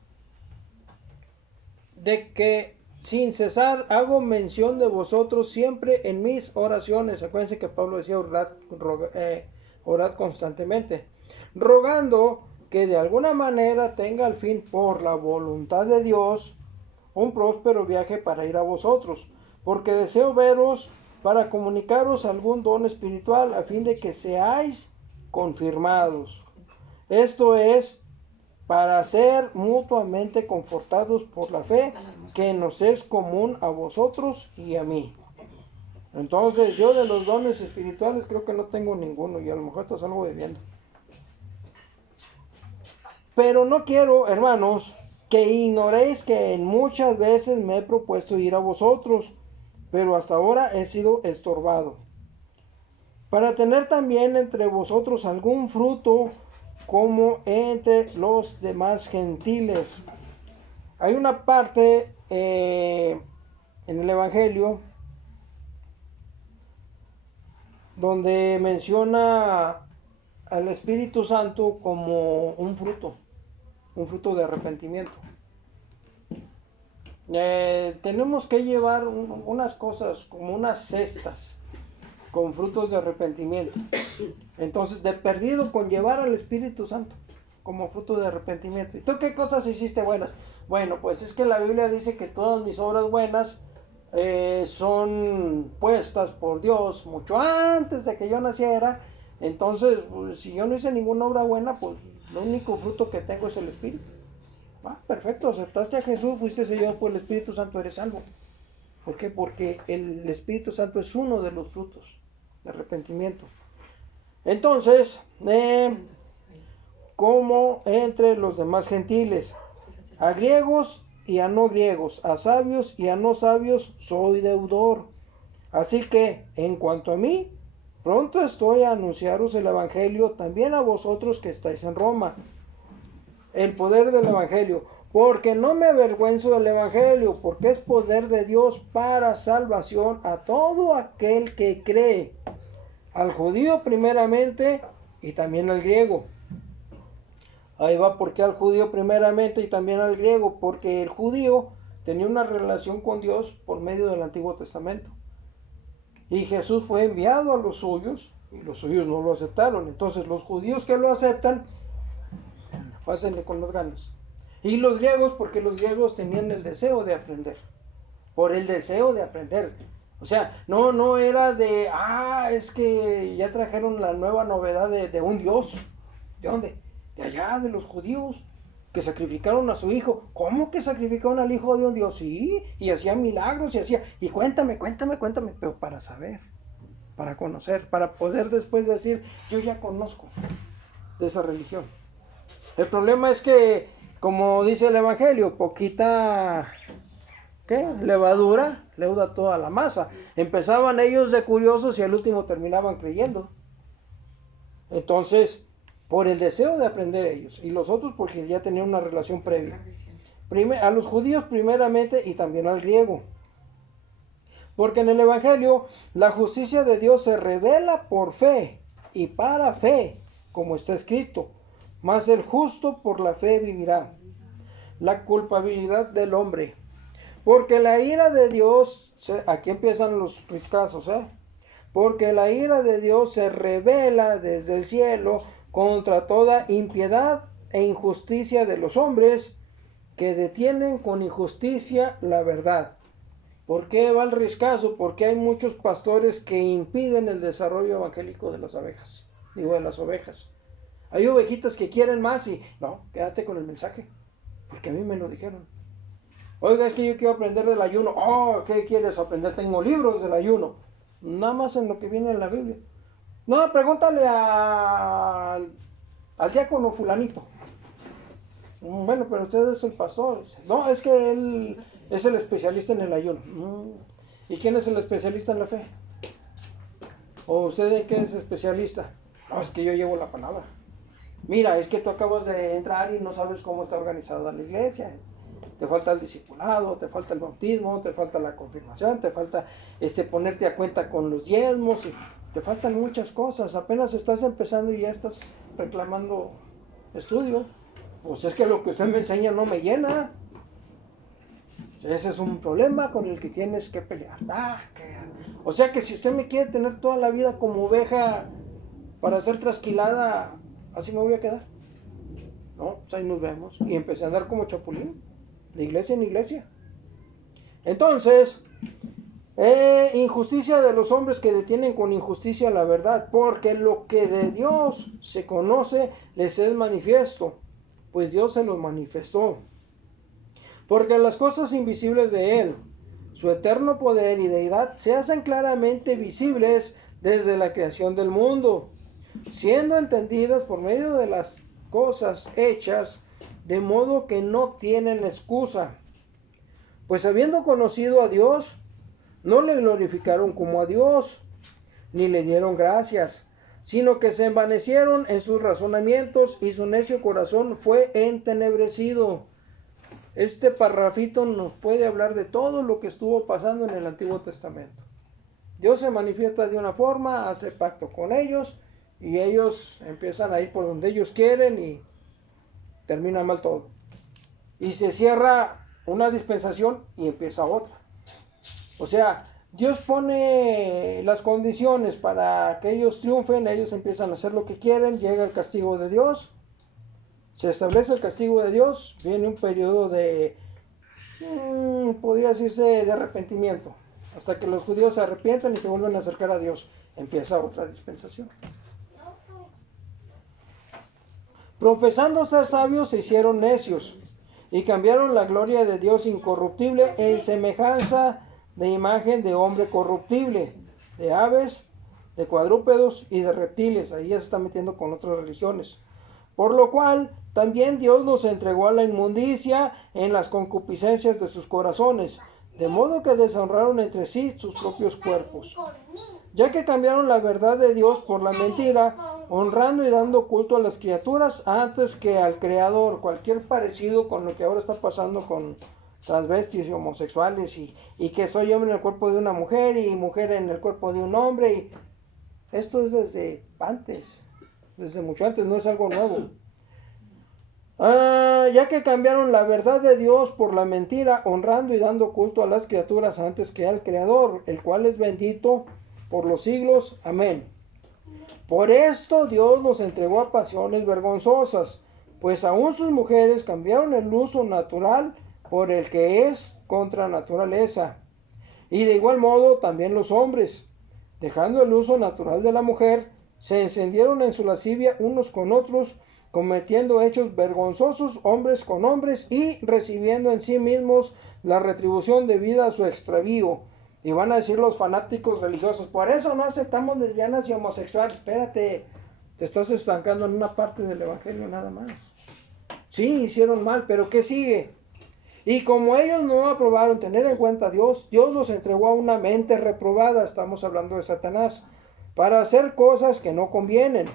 de que sin cesar hago mención de vosotros siempre en mis oraciones. Acuérdense que Pablo decía orad constantemente, rogando que de alguna manera tenga al fin por la voluntad de Dios un próspero viaje para ir a vosotros, porque deseo veros para comunicaros algún don espiritual a fin de que seáis confirmados. Esto es para ser mutuamente confortados por la fe que nos es común a vosotros y a mí. Entonces yo de los dones espirituales creo que no tengo ninguno y a lo mejor estás algo debiendo. Pero no quiero, hermanos, que ignoréis que en muchas veces me he propuesto ir a vosotros, pero hasta ahora he sido estorbado, para tener también entre vosotros algún fruto como entre los demás gentiles. Hay una parte en el Evangelio donde menciona al Espíritu Santo como un fruto de arrepentimiento. Tenemos que llevar unas cosas como unas cestas con frutos de arrepentimiento. Entonces, de perdido con llevar al Espíritu Santo como fruto de arrepentimiento. ¿Y tú qué cosas hiciste buenas? Bueno, pues es que la Biblia dice que todas mis obras buenas son puestas por Dios mucho antes de que yo naciera. Entonces, pues, si yo no hice ninguna obra buena, pues lo único fruto que tengo es el Espíritu. Perfecto, aceptaste a Jesús, fuiste sellado por el Espíritu Santo, eres salvo. ¿Por qué? Porque el Espíritu Santo es uno de los frutos de arrepentimiento. Entonces, como entre los demás gentiles, a griegos y a no griegos, a sabios y a no sabios, soy deudor. Así que, en cuanto a mí, pronto estoy a anunciaros el Evangelio también a vosotros que estáis en Roma. El poder del Evangelio, porque no me avergüenzo del Evangelio, porque es poder de Dios para salvación a todo aquel que cree, al judío primeramente y también al griego. Ahí va, porque al judío primeramente y también al griego, porque el judío tenía una relación con Dios por medio del Antiguo Testamento. Y Jesús fue enviado a los suyos y los suyos no lo aceptaron. Entonces los judíos que lo aceptan, pásenle con las ganas. Y los griegos, porque los griegos tenían el deseo de aprender. Por el deseo de aprender. O sea, no era de, es que ya trajeron la nueva novedad de un Dios. ¿De dónde? De allá, de los judíos, que sacrificaron a su hijo. ¿Cómo que sacrificaron al hijo de un Dios? Sí, y hacían milagros y hacía. Y cuéntame, pero para saber, para conocer, para poder después decir, yo ya conozco de esa religión. El problema es que, como dice el Evangelio, poquita levadura leuda toda la masa. Empezaban ellos de curiosos y al último terminaban creyendo. Entonces, por el deseo de aprender ellos, y los otros porque ya tenían una relación previa. A los judíos primeramente y también al griego. Porque en el Evangelio la justicia de Dios se revela por fe y para fe, como está escrito. Mas el justo por la fe vivirá. La culpabilidad del hombre. Porque la ira de Dios, aquí empiezan los riscazos, porque la ira de Dios se revela desde el cielo contra toda impiedad e injusticia de los hombres que detienen con injusticia la verdad. ¿Por qué va el riscazo? Porque hay muchos pastores que impiden el desarrollo evangélico de las abejas, digo de las ovejas. Hay ovejitas que quieren más y no, quédate con el mensaje, porque a mí me lo dijeron. Oiga, es que yo quiero aprender del ayuno. Oh, ¿qué quieres aprender? Tengo libros del ayuno. Nada más en lo que viene en la Biblia. No, pregúntale al diácono fulanito. Bueno, pero usted es el pastor. No, es que él es el especialista en el ayuno. ¿Y quién es el especialista en la fe? ¿O usted en qué es especialista? No, es que yo llevo la palabra. Mira, es que tú acabas de entrar y no sabes cómo está organizada la iglesia. Te falta el discipulado, te falta el bautismo, te falta la confirmación, te falta ponerte a cuenta con los diezmos, y te faltan muchas cosas. Apenas estás empezando y ya estás reclamando estudio. Pues es que lo que usted me enseña no me llena. Ese es un problema con el que tienes que pelear. O sea que si usted me quiere tener toda la vida como oveja para ser trasquilada, así me voy a quedar. No, pues ahí nos vemos. Y empecé a andar como chapulín, de iglesia en iglesia. Entonces, injusticia de los hombres que detienen con injusticia la verdad, porque lo que de Dios se conoce les es manifiesto, pues Dios se los manifestó. Porque las cosas invisibles de Él, su eterno poder y deidad, se hacen claramente visibles desde la creación del mundo, siendo entendidas por medio de las cosas hechas, de modo que no tienen excusa. Pues habiendo conocido a Dios, no le glorificaron como a Dios, ni le dieron gracias, sino que se envanecieron en sus razonamientos y su necio corazón fue entenebrecido. Este parrafito nos puede hablar de todo lo que estuvo pasando en el Antiguo Testamento. Dios se manifiesta de una forma, hace pacto con ellos y ellos empiezan a ir por donde ellos quieren y termina mal todo. Y se cierra una dispensación y empieza otra. O sea, Dios pone las condiciones para que ellos triunfen, ellos empiezan a hacer lo que quieren, llega el castigo de Dios, se establece el castigo de Dios, viene un periodo de, podría decirse, de arrepentimiento, hasta que los judíos se arrepientan y se vuelven a acercar a Dios, empieza otra dispensación. Profesando ser sabios se hicieron necios y cambiaron la gloria de Dios incorruptible en semejanza de imagen de hombre corruptible, de aves, de cuadrúpedos y de reptiles. Ahí ya se está metiendo con otras religiones. Por lo cual también Dios los entregó a la inmundicia en las concupiscencias de sus corazones, de modo que deshonraron entre sí sus propios cuerpos, ya que cambiaron la verdad de Dios por la mentira, honrando y dando culto a las criaturas antes que al Creador. Cualquier parecido con lo que ahora está pasando con transvestis y homosexuales y que soy hombre en el cuerpo de una mujer y mujer en el cuerpo de un hombre, y esto es desde antes, desde mucho antes, no es algo nuevo. Ya que cambiaron la verdad de Dios por la mentira, honrando y dando culto a las criaturas antes que al Creador, el cual es bendito por los siglos. Amén. Por esto Dios los entregó a pasiones vergonzosas, pues aún sus mujeres cambiaron el uso natural por el que es contra naturaleza. Y de igual modo también los hombres, dejando el uso natural de la mujer, se encendieron en su lascivia unos con otros, cometiendo hechos vergonzosos hombres con hombres y recibiendo en sí mismos la retribución debida a su extravío. Y van a decir los fanáticos religiosos, por eso no aceptamos lesbianas y homosexuales. Espérate, te estás estancando en una parte del evangelio nada más. Sí, hicieron mal, pero ¿qué sigue? Y como ellos no aprobaron tener en cuenta a Dios, Dios los entregó a una mente reprobada, estamos hablando de Satanás, para hacer cosas que no convienen,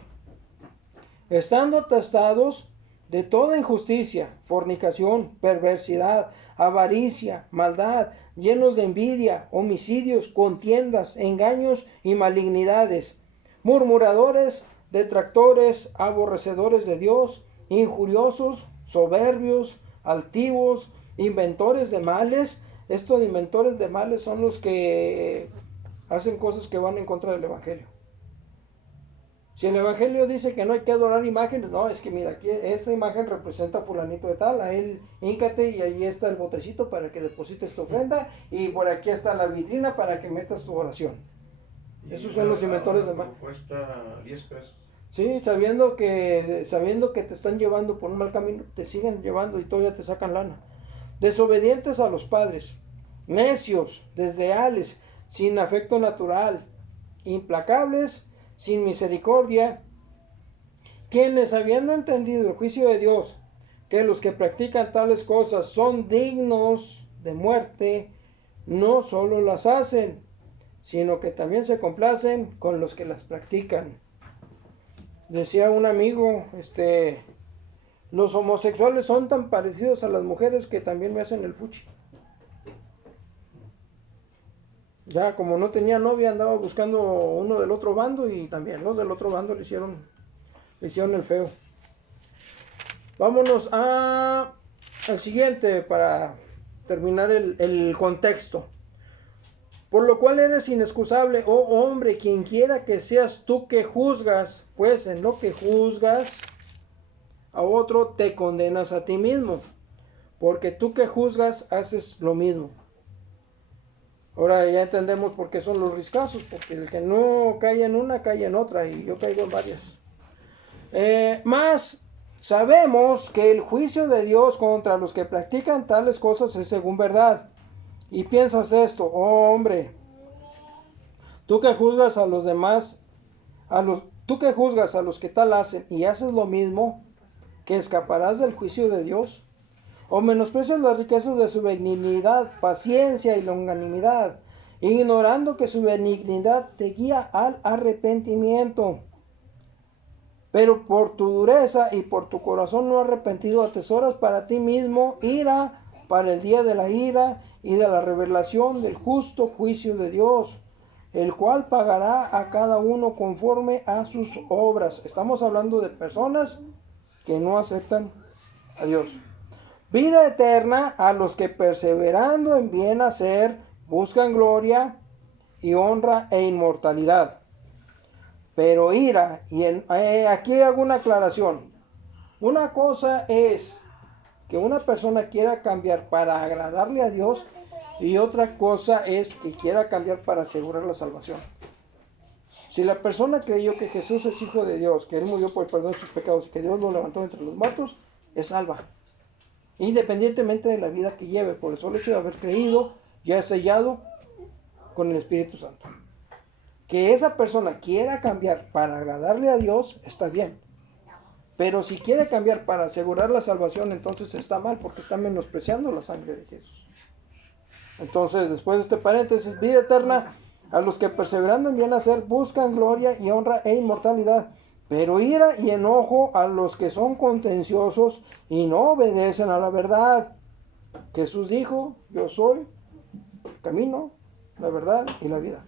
estando testados de toda injusticia, fornicación, perversidad, avaricia, maldad, llenos de envidia, homicidios, contiendas, engaños y malignidades, murmuradores, detractores, aborrecedores de Dios, injuriosos, soberbios, altivos, inventores de males. Estos inventores de males son los que hacen cosas que van en contra del evangelio. Si el Evangelio dice que no hay que adorar imágenes, no, es que mira, aquí esta imagen representa a fulanito de tal, a él híncate y ahí está el botecito para que deposites tu ofrenda y por aquí está la vitrina para que metas tu oración. Esos son los inventores de mal. Cuesta 10 pesos. Sí, sabiendo que te están llevando por un mal camino, te siguen llevando y todavía te sacan lana. Desobedientes a los padres, necios, desleales, sin afecto natural, implacables, sin misericordia, quienes habiendo entendido el juicio de Dios, que los que practican tales cosas son dignos de muerte, no solo las hacen, sino que también se complacen con los que las practican. Decía un amigo, los homosexuales son tan parecidos a las mujeres que también me hacen el fuchi. Ya como no tenía novia andaba buscando uno del otro bando y también los del otro bando le hicieron el feo. Vámonos al siguiente para terminar el contexto. Por lo cual eres inexcusable, oh hombre, quien quiera que seas tú que juzgas, pues en lo que juzgas a otro te condenas a ti mismo, porque tú que juzgas haces lo mismo. Ahora ya entendemos por qué son los riscazos, porque el que no cae en una, cae en otra, y yo caigo en varias. Más sabemos que el juicio de Dios contra los que practican tales cosas es según verdad. Y piensas esto, oh hombre, tú que juzgas a los demás, tú que juzgas a los que tal hacen y haces lo mismo, que escaparás del juicio de Dios. O menosprecias las riquezas de su benignidad, paciencia y longanimidad, ignorando que su benignidad te guía al arrepentimiento. Pero por tu dureza y por tu corazón no arrepentido atesoras para ti mismo ira para el día de la ira y de la revelación del justo juicio de Dios, el cual pagará a cada uno conforme a sus obras. Estamos hablando de personas que no aceptan a Dios. Vida eterna a los que perseverando en bien hacer buscan gloria y honra e inmortalidad. Pero ira, y aquí hago una aclaración. Una cosa es que una persona quiera cambiar para agradarle a Dios y otra cosa es que quiera cambiar para asegurar la salvación. Si la persona creyó que Jesús es hijo de Dios, que Él murió por el perdón de sus pecados, que Dios lo levantó entre los muertos, es salva. Independientemente de la vida que lleve, por el solo hecho de haber creído, ya es sellado con el Espíritu Santo. Que esa persona quiera cambiar para agradarle a Dios, está bien. Pero si quiere cambiar para asegurar la salvación, entonces está mal, porque está menospreciando la sangre de Jesús. Entonces, después de este paréntesis, vida eterna a los que perseverando en bien hacer buscan gloria y honra e inmortalidad. Pero ira y enojo a los que son contenciosos y no obedecen a la verdad. Jesús dijo, yo soy el camino, la verdad y la vida.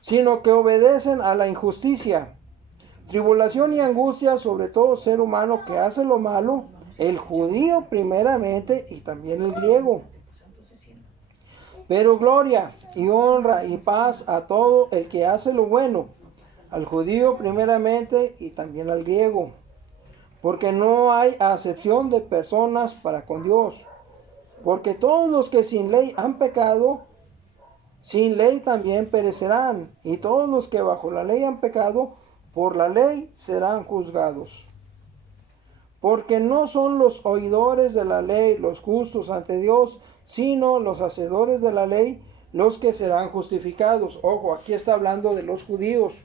Sino que obedecen a la injusticia. Tribulación y angustia sobre todo ser humano que hace lo malo, el judío primeramente y también el griego. Pero gloria y honra y paz a todo el que hace lo bueno, al judío primeramente y también al griego, porque no hay acepción de personas para con Dios, porque todos los que sin ley han pecado, sin ley también perecerán, y todos los que bajo la ley han pecado, por la ley serán juzgados. Porque no son los oidores de la ley los justos ante Dios, sino los hacedores de la ley los que serán justificados. Ojo, aquí está hablando de los judíos,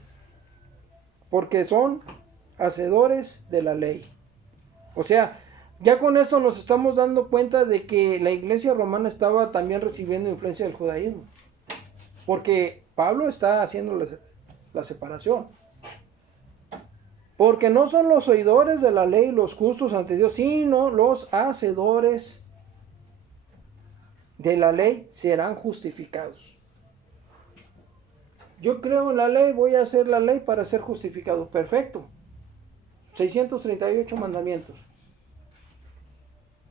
porque son hacedores de la ley. O sea, ya con esto nos estamos dando cuenta de que la iglesia romana estaba también recibiendo influencia del judaísmo, porque Pablo está haciendo la separación. Porque no son los oidores de la ley los justos ante Dios, sino los hacedores de la ley serán justificados. Yo creo en la ley, voy a hacer la ley para ser justificado. Perfecto. 638 mandamientos.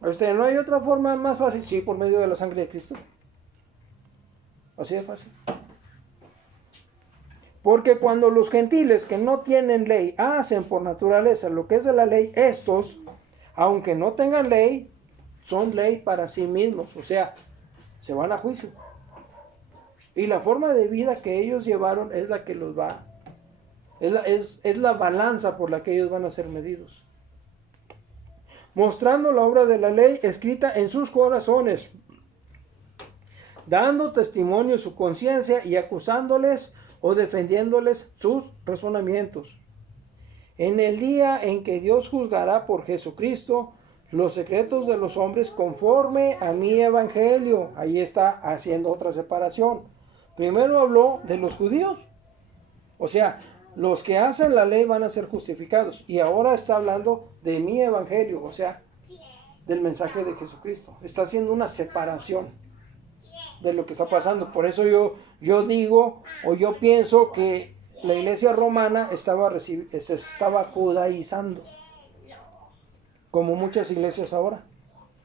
¿No hay otra forma más fácil? Sí, por medio de la sangre de Cristo. Así de fácil. Porque cuando los gentiles que no tienen ley hacen por naturaleza lo que es de la ley, estos, aunque no tengan ley, son ley para sí mismos. O sea, se van a juicio. Y la forma de vida que ellos llevaron es la que los va, es la balanza por la que ellos van a ser medidos. Mostrando la obra de la ley escrita en sus corazones, dando testimonio su conciencia y acusándoles o defendiéndoles sus razonamientos. En el día en que Dios juzgará por Jesucristo los secretos de los hombres conforme a mi evangelio. Ahí está haciendo otra separación. Primero habló de los judíos. O sea, los que hacen la ley van a ser justificados. Y ahora está hablando de mi evangelio, o sea, del mensaje de Jesucristo. Está haciendo una separación de lo que está pasando. Por eso yo digo, o yo pienso que la iglesia romana se estaba judaizando, como muchas iglesias ahora,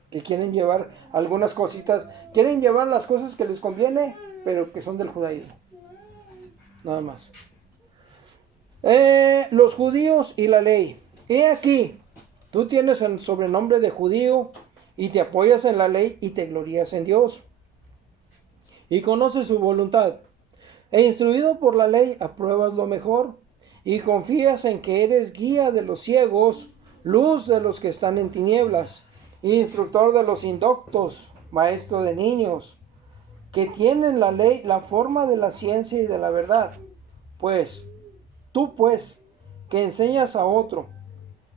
que quieren llevar algunas cositas, quieren llevar las cosas que les conviene, pero que son del judaísmo. Nada más. Los judíos y la ley. He aquí, tú tienes el sobrenombre de judío y te apoyas en la ley y te glorías en Dios. Y conoces su voluntad. E instruido por la ley, apruebas lo mejor y confías en que eres guía de los ciegos, luz de los que están en tinieblas, instructor de los indoctos, maestro de niños, que tienen la ley, la forma de la ciencia y de la verdad. Tú que enseñas a otro,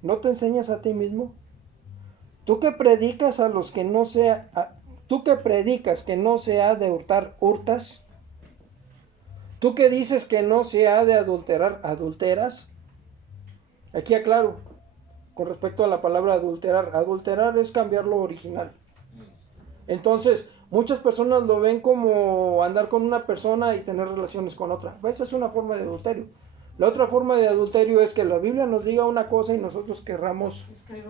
¿no te enseñas a ti mismo? Tú que predicas que no se ha de hurtar, hurtas. Tú que dices que no se ha de adulterar, adulteras. Aquí aclaro, con respecto a la palabra adulterar. Adulterar es cambiar lo original. Entonces, muchas personas lo ven como andar con una persona y tener relaciones con otra. Esa es una forma de adulterio. La otra forma de adulterio es que la Biblia nos diga una cosa y nosotros querramos. Es que hay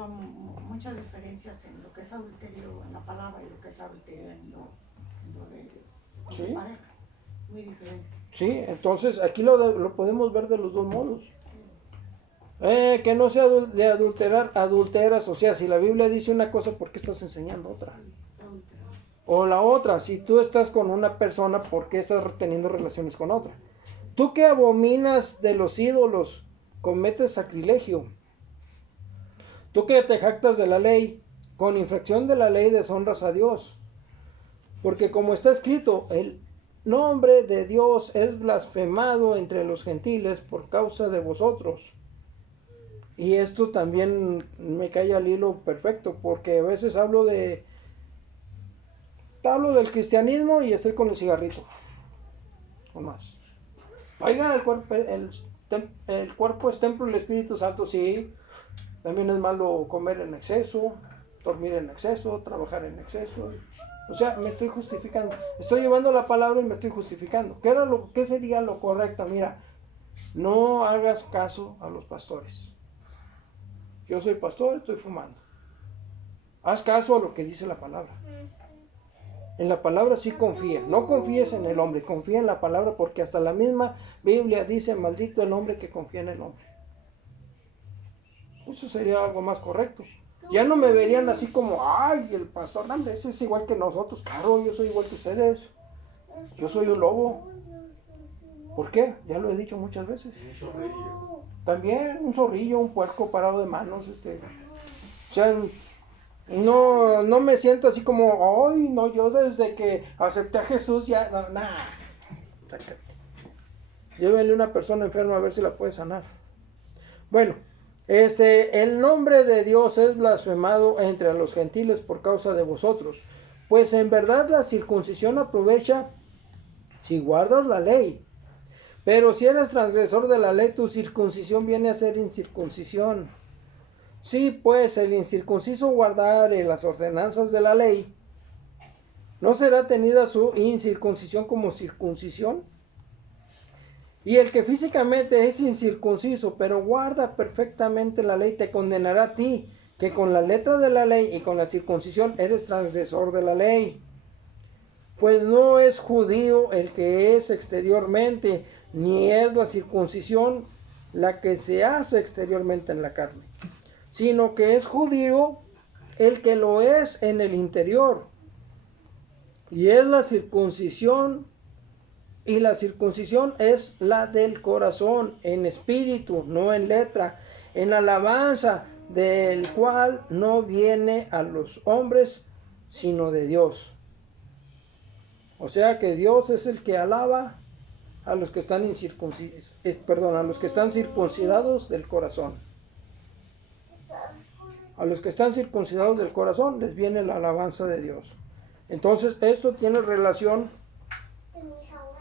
muchas diferencias en lo que es adulterio en la palabra y lo que es adulterio en lo de ¿Sí? pareja. Muy diferente. Sí, entonces aquí lo podemos ver de los dos modos. Que no sea de adulterar, adulteras. O sea, si la Biblia dice una cosa, ¿por qué estás enseñando otra? O la otra, si tú estás con una persona, ¿por qué estás teniendo relaciones con otra? Tú que abominas de los ídolos, cometes sacrilegio. Tú que te jactas de la ley, con infracción de la ley deshonras a Dios. Porque como está escrito, el nombre de Dios es blasfemado entre los gentiles por causa de vosotros. Y esto también me cae al hilo perfecto, porque a veces hablo del cristianismo y estoy con el cigarrito. O más. Oiga, el cuerpo es templo del Espíritu Santo, sí. También es malo comer en exceso, dormir en exceso, trabajar en exceso. O sea, me estoy justificando. Estoy llevando la palabra y me estoy justificando. ¿Qué sería lo correcto? Mira, no hagas caso a los pastores. Yo soy pastor, estoy fumando. Haz caso a lo que dice la palabra. En la palabra sí confía. No confíes en el hombre, confía en la palabra, porque hasta la misma Biblia dice, maldito el hombre que confía en el hombre. Eso sería algo más correcto. Ya no me verían así como, ay, el pastor, hombre, ese es igual que nosotros. Claro, yo soy igual que ustedes. Yo soy un lobo. ¿Por qué? Ya lo he dicho muchas veces. Un zorrillo. También un zorrillo, un puerco parado de manos. O sea, no me siento así como, ay, no, yo desde que acepté a Jesús ya, no, nada. Sácate. Llévenle una persona enferma a ver si la puede sanar. Bueno, el nombre de Dios es blasfemado entre los gentiles por causa de vosotros. Pues en verdad la circuncisión aprovecha si guardas la ley. Pero si eres transgresor de la ley, tu circuncisión viene a ser incircuncisión. Sí, pues el incircunciso guardare las ordenanzas de la ley, ¿no será tenida su incircuncisión como circuncisión? Y el que físicamente es incircunciso, pero guarda perfectamente la ley, te condenará a ti, que con la letra de la ley y con la circuncisión eres transgresor de la ley. Pues no es judío el que es exteriormente, ni es la circuncisión la que se hace exteriormente en la carne, sino que es judío el que lo es en el interior. Y es la circuncisión, y la circuncisión es la del corazón, en espíritu, no en letra, en alabanza, del cual no viene a los hombres, sino de Dios. O sea que Dios es el que alaba a los que están a los que están circuncidados del corazón. A los que están circuncidados del corazón les viene la alabanza de Dios. Entonces esto tiene relación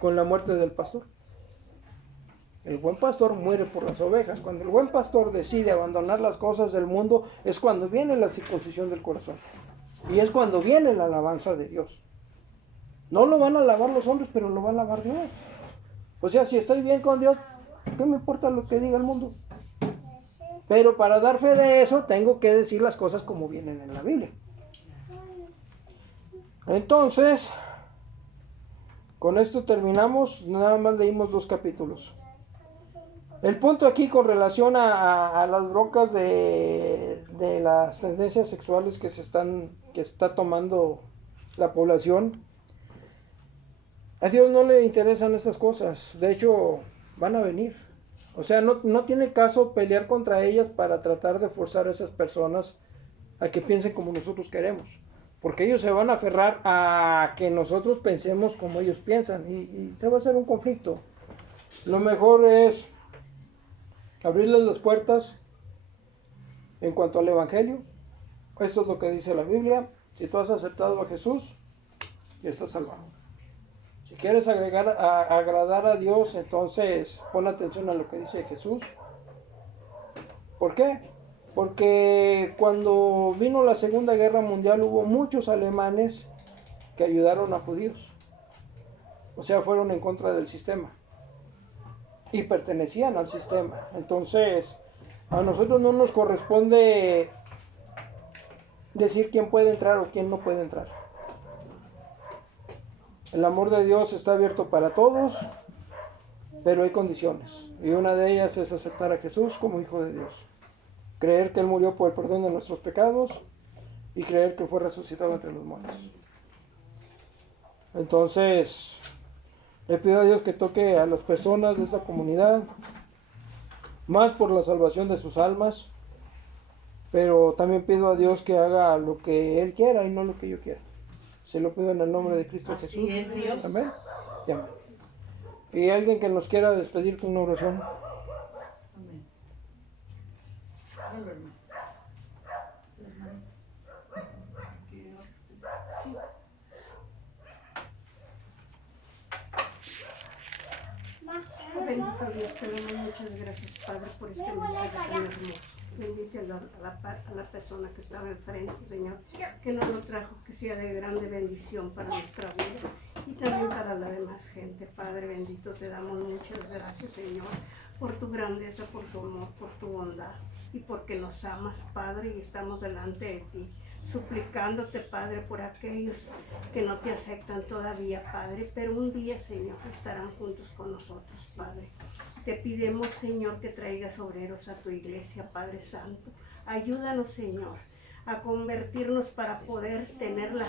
con la muerte del pastor. El buen pastor muere por las ovejas. Cuando el buen pastor decide abandonar las cosas del mundo, es cuando viene la circuncisión del corazón. Y es cuando viene la alabanza de Dios. No lo van a alabar los hombres, pero lo va a alabar Dios. O sea, si estoy bien con Dios, ¿qué me importa lo que diga el mundo? Pero para dar fe de eso, tengo que decir las cosas como vienen en la Biblia. Entonces, con esto terminamos. Nada más leímos 2 capítulos. El punto aquí con relación a las broncas de las tendencias sexuales que está tomando la población, a Dios no le interesan estas cosas. De hecho, van a venir. O sea, no tiene caso pelear contra ellas para tratar de forzar a esas personas a que piensen como nosotros queremos. Porque ellos se van a aferrar a que nosotros pensemos como ellos piensan. Y se va a hacer un conflicto. Lo mejor es abrirles las puertas en cuanto al Evangelio. Esto es lo que dice la Biblia. Si tú has aceptado a Jesús, ya estás salvado. Si quieres agradar a Dios, entonces pon atención a lo que dice Jesús. ¿Por qué? Porque cuando vino la Segunda Guerra Mundial hubo muchos alemanes que ayudaron a judíos. O sea, fueron en contra del sistema. Y pertenecían al sistema. Entonces, a nosotros no nos corresponde decir quién puede entrar o quién no puede entrar. El amor de Dios está abierto para todos, pero hay condiciones. Y una de ellas es aceptar a Jesús como Hijo de Dios. Creer que Él murió por el perdón de nuestros pecados y creer que fue resucitado entre los muertos. Entonces, le pido a Dios que toque a las personas de esta comunidad, más por la salvación de sus almas, pero también pido a Dios que haga lo que Él quiera y no lo que yo quiera. Se lo pido en el nombre de Cristo Así Jesús. es, Dios. Amén. Y amén. Y alguien que nos quiera despedir con una oración. Amén. Hola, hermano. Sí. Bendito Dios, te damos muchas gracias, Padre, por este mensaje tan hermoso. Bendice a la persona que estaba enfrente, Señor, que nos lo trajo, que sea de grande bendición para nuestra vida y también para la demás gente. Padre bendito, te damos muchas gracias, Señor, por tu grandeza, por tu amor, por tu bondad y porque nos amas, Padre, y estamos delante de ti, suplicándote, Padre, por aquellos que no te aceptan todavía, Padre, pero un día, Señor, estarán juntos con nosotros, Padre. Te pidemos, Señor, que traigas obreros a tu iglesia, Padre Santo. Ayúdanos, Señor, a convertirnos para poder tener la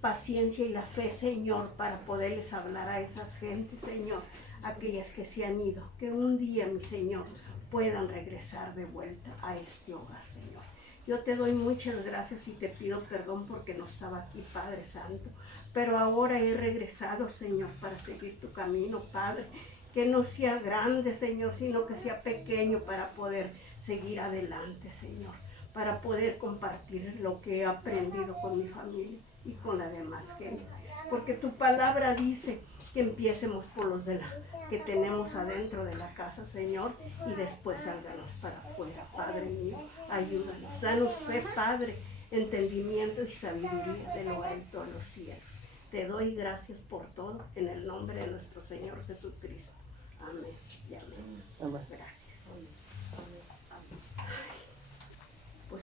paciencia y la fe, Señor, para poderles hablar a esas gentes, Señor, aquellas que se han ido, que un día, mi Señor, puedan regresar de vuelta a este hogar, Señor. Yo te doy muchas gracias y te pido perdón porque no estaba aquí, Padre Santo, pero ahora he regresado, Señor, para seguir tu camino, Padre. Que no sea grande, Señor, sino que sea pequeño para poder seguir adelante, Señor. Para poder compartir lo que he aprendido con mi familia y con la demás gente. Porque tu palabra dice que empiecemos por los que tenemos adentro de la casa, Señor, y después salganos para afuera, Padre mío. Ayúdanos, danos fe, Padre, entendimiento y sabiduría de lo alto a los cielos. Te doy gracias por todo en el nombre de nuestro Señor Jesucristo. Amén y amén. Amén. Gracias.